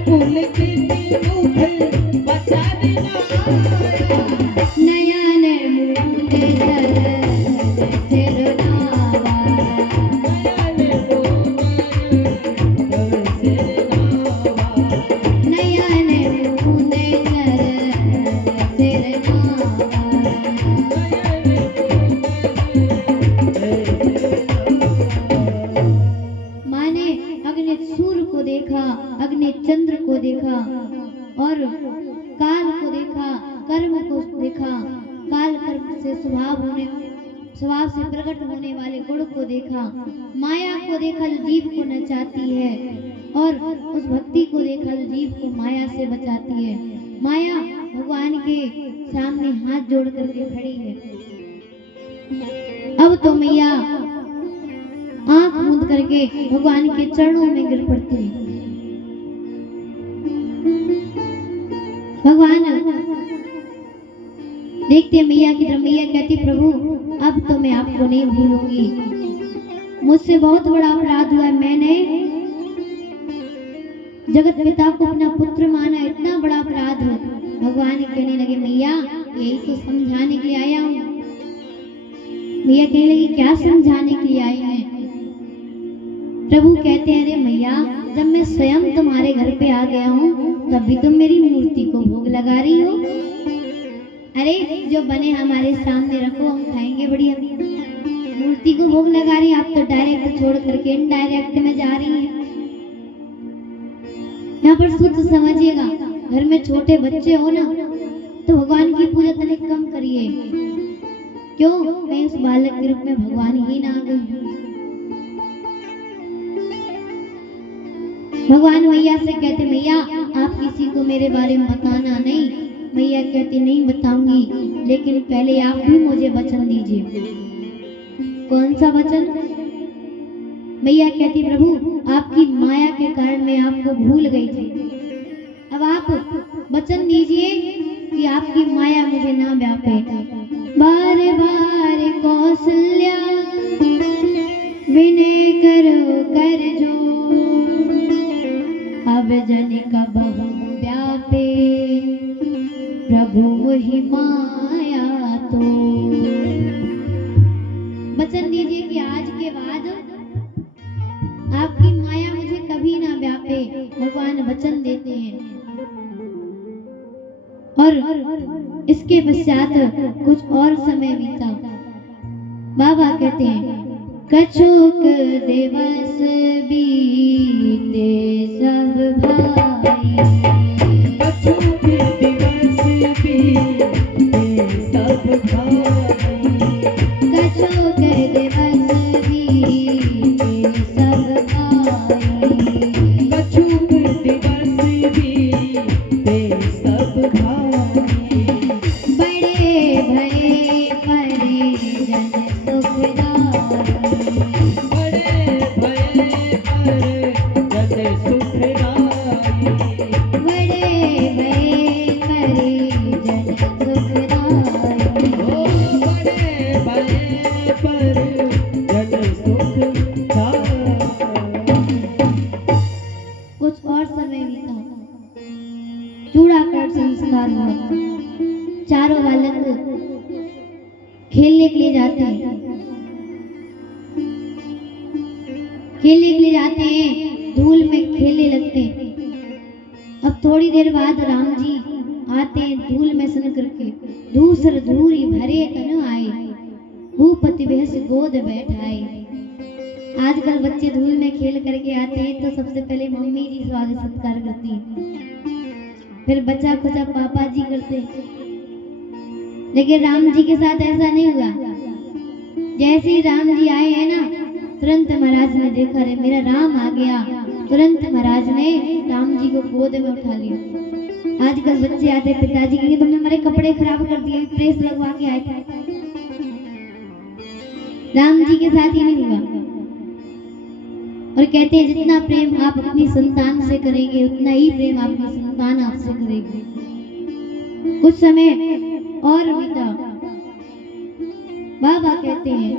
पुलकित मुख बचन नावा। नयन मूंद जल सिरनावा। नयन मूंद जल सिरनावा। माने अग्नि सूर्य को देखा, अग्नि चंद्र को देखा और काल को देखा, कर्म को देखा, काल कर्म से स्वभाव से प्रकट होने वाले गुण को देखा, माया को देखा जो जीव को नचाती है और उस भक्ति को देखा जो जीव को माया से बचाती है। माया भगवान के सामने हाथ जोड़ करके खड़ी है। अब तो मैया आंख मूंद करके भगवान के चरणों में गिर पड़ती है। भगवान देखते मैया की तरफ। मैया कहती प्रभु अब तो मैं आपको नहीं भूलूंगी, मुझसे बहुत बड़ा अपराध हुआ है। मैंने जगत पिता को अपना पुत्र माना, इतना बड़ा अपराध हो। भगवान कहने लगे मैया यही तो समझाने के लिए आया हूँ। मैया कहने लगी क्या समझाने के लिए आई है? प्रभु कहते हैं अरे मैया जब मैं स्वयं तुम्हारे घर पे आ गया हूँ तब भी तुम मेरी मूर्ति को भोग लगा रही हो। अरे जो बने हमारे सामने रखो, हम खाएंगे बढ़िया। मूर्ति को भोग लगा रही, आप तो डायरेक्ट छोड़ करके इनडायरेक्ट में जा रही हैं। यहाँ पर शुद्ध समझिएगा, घर में छोटे बच्चे हो ना तो भगवान की पूजा तनिक कम करिए। क्यों? कहीं उस बालक के रूप में भगवान ही ना आ गए। भगवान मैया से कहते मैया आप किसी को मेरे बारे में बताना नहीं। मैया कहती नहीं बताऊंगी, लेकिन पहले आप भी मुझे वचन दीजिए। कौन सा वचन? मैया कहती प्रभु आपकी माया के कारण मैं आपको भूल गई थी। अब आप वचन दीजिए कि आपकी माया मुझे ना व्यापे। बार बार कौशल्या विनय करो कर जो, अब जन कब व्यापे प्रभु ही माया तो। वचन दीजिए कि आज के बाद आपकी माया मुझे कभी ना व्यापे। भगवान वचन देते हैं। और इसके पश्चात कुछ और समय बीता। बाबा कहते हैं कछुक दिवस बीते सब भाई। कछुक दिवस बीते सब भाई। कछुक दिवस बीते सब भाई। कछुक दिवस बीते सब भाई। बड़े भये परिजन सुखदाई। बड़े भये परिजन सुखदाई। बड़े भये परिजन सुखदाई। ओ बड़े भये परिजन सुखदाई। कुछ और समय बीता। चूड़ाकरण संस्कार हुआ। चारों बालक खेलने के लिए जाते हैं। खेलने के लिए जाते हैं, धूल में खेलने लगते हैं। अब थोड़ी देर बाद राम जी आते हैं धूल में सन करके। दूसर धूरी भरे तनु आए, भूपति बेहस गोद बैठाए। आजकल बच्चे धूल में खेल करके आते हैं तो सबसे पहले मम्मी जी स्वागत सत्कार करती हैं, फिर बच्चा खुचा पापा जी करते हैं। लेकिन राम जी के साथ ऐसा नहीं हुआ। जैसे ही राम जी आए हैं ना, तुरंत महाराज ने देखा रे मेरा राम आ गया, तुरंत महाराज ने राम जी को गोद में उठा लिया। आजकल बच्चे आते पिताजी कहेंगे तुमने हमारे कपड़े खराब कर दिए, प्रेस लगवा के आए थे। राम जी के साथ ही नहीं हुआ। और कहते हैं जितना प्रेम आप अपनी संतान से करेंगे उतना ही प्रेम आपकी संतान आपसे करेगी। कुछ समय और बीता, बाबा कहते हैं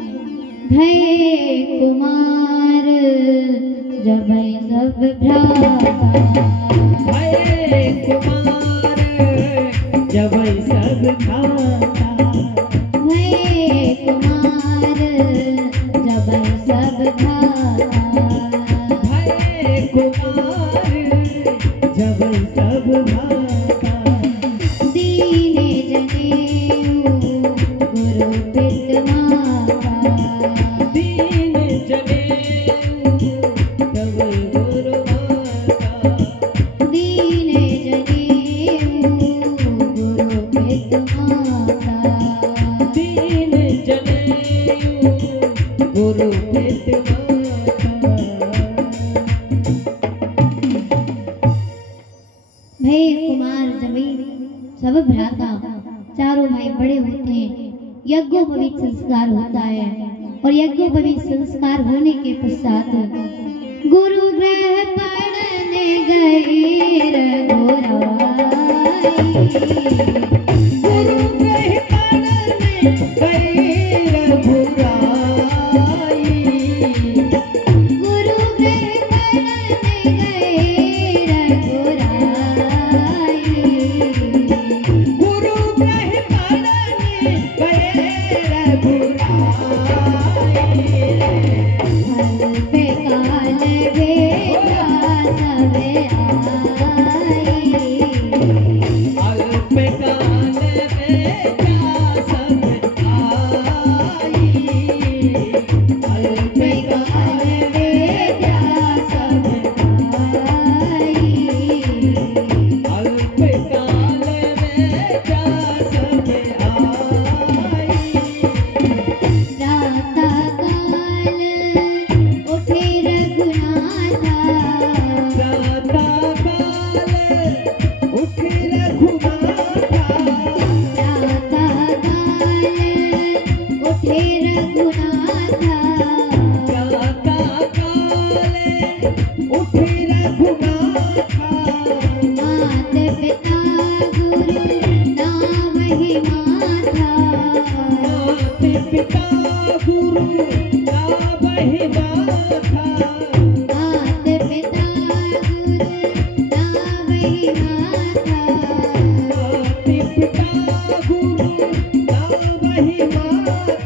भय कुमार जब सब भ्राता, भय कुमार जब सब भ्राता, भय कुमार जब सब भ्राता, भय कुमार जब सब भ्राता, दीने जनेऊ गुरु पित माता, दीन जनेऊ तब गुरु माता, दीने जनेऊ गुरु पित माता, दीन जनेऊ गुरु पित माता। भय कुमार जब सब भ्राता, चारों भाई बड़े होते हैं, यज्ञोपवीत संस्कार होता है और यज्ञोपवीत संस्कार होने के पश्चात गुरु ग्रह पढ़ने गए रघुराई, गुरु ग्रह पढ़ने गए रघुराई, गुरु ग्रह पढ़ने गए रघुराई, गुरु ग्रह पढ़ने गए रघुराई, हल पे काल भेजा सब आई, अल्प काल में जा सब आई, अल्प काल भेजा सब आई, अल्प काल में जा सब आई, प्रातः काल उठे रघुनाथा, प्रातः काल उठ रघुनाथा, प्रातः काल उठे रघुनाथा, प्रातः काल उठ रघुनाथा, मात पिता गुरु नाम ही माथा, मात पिता गुरु नाम ही माथा, मात पिता गुरु नाम ही माथा, मात पिता गुरु नाम ही माथा,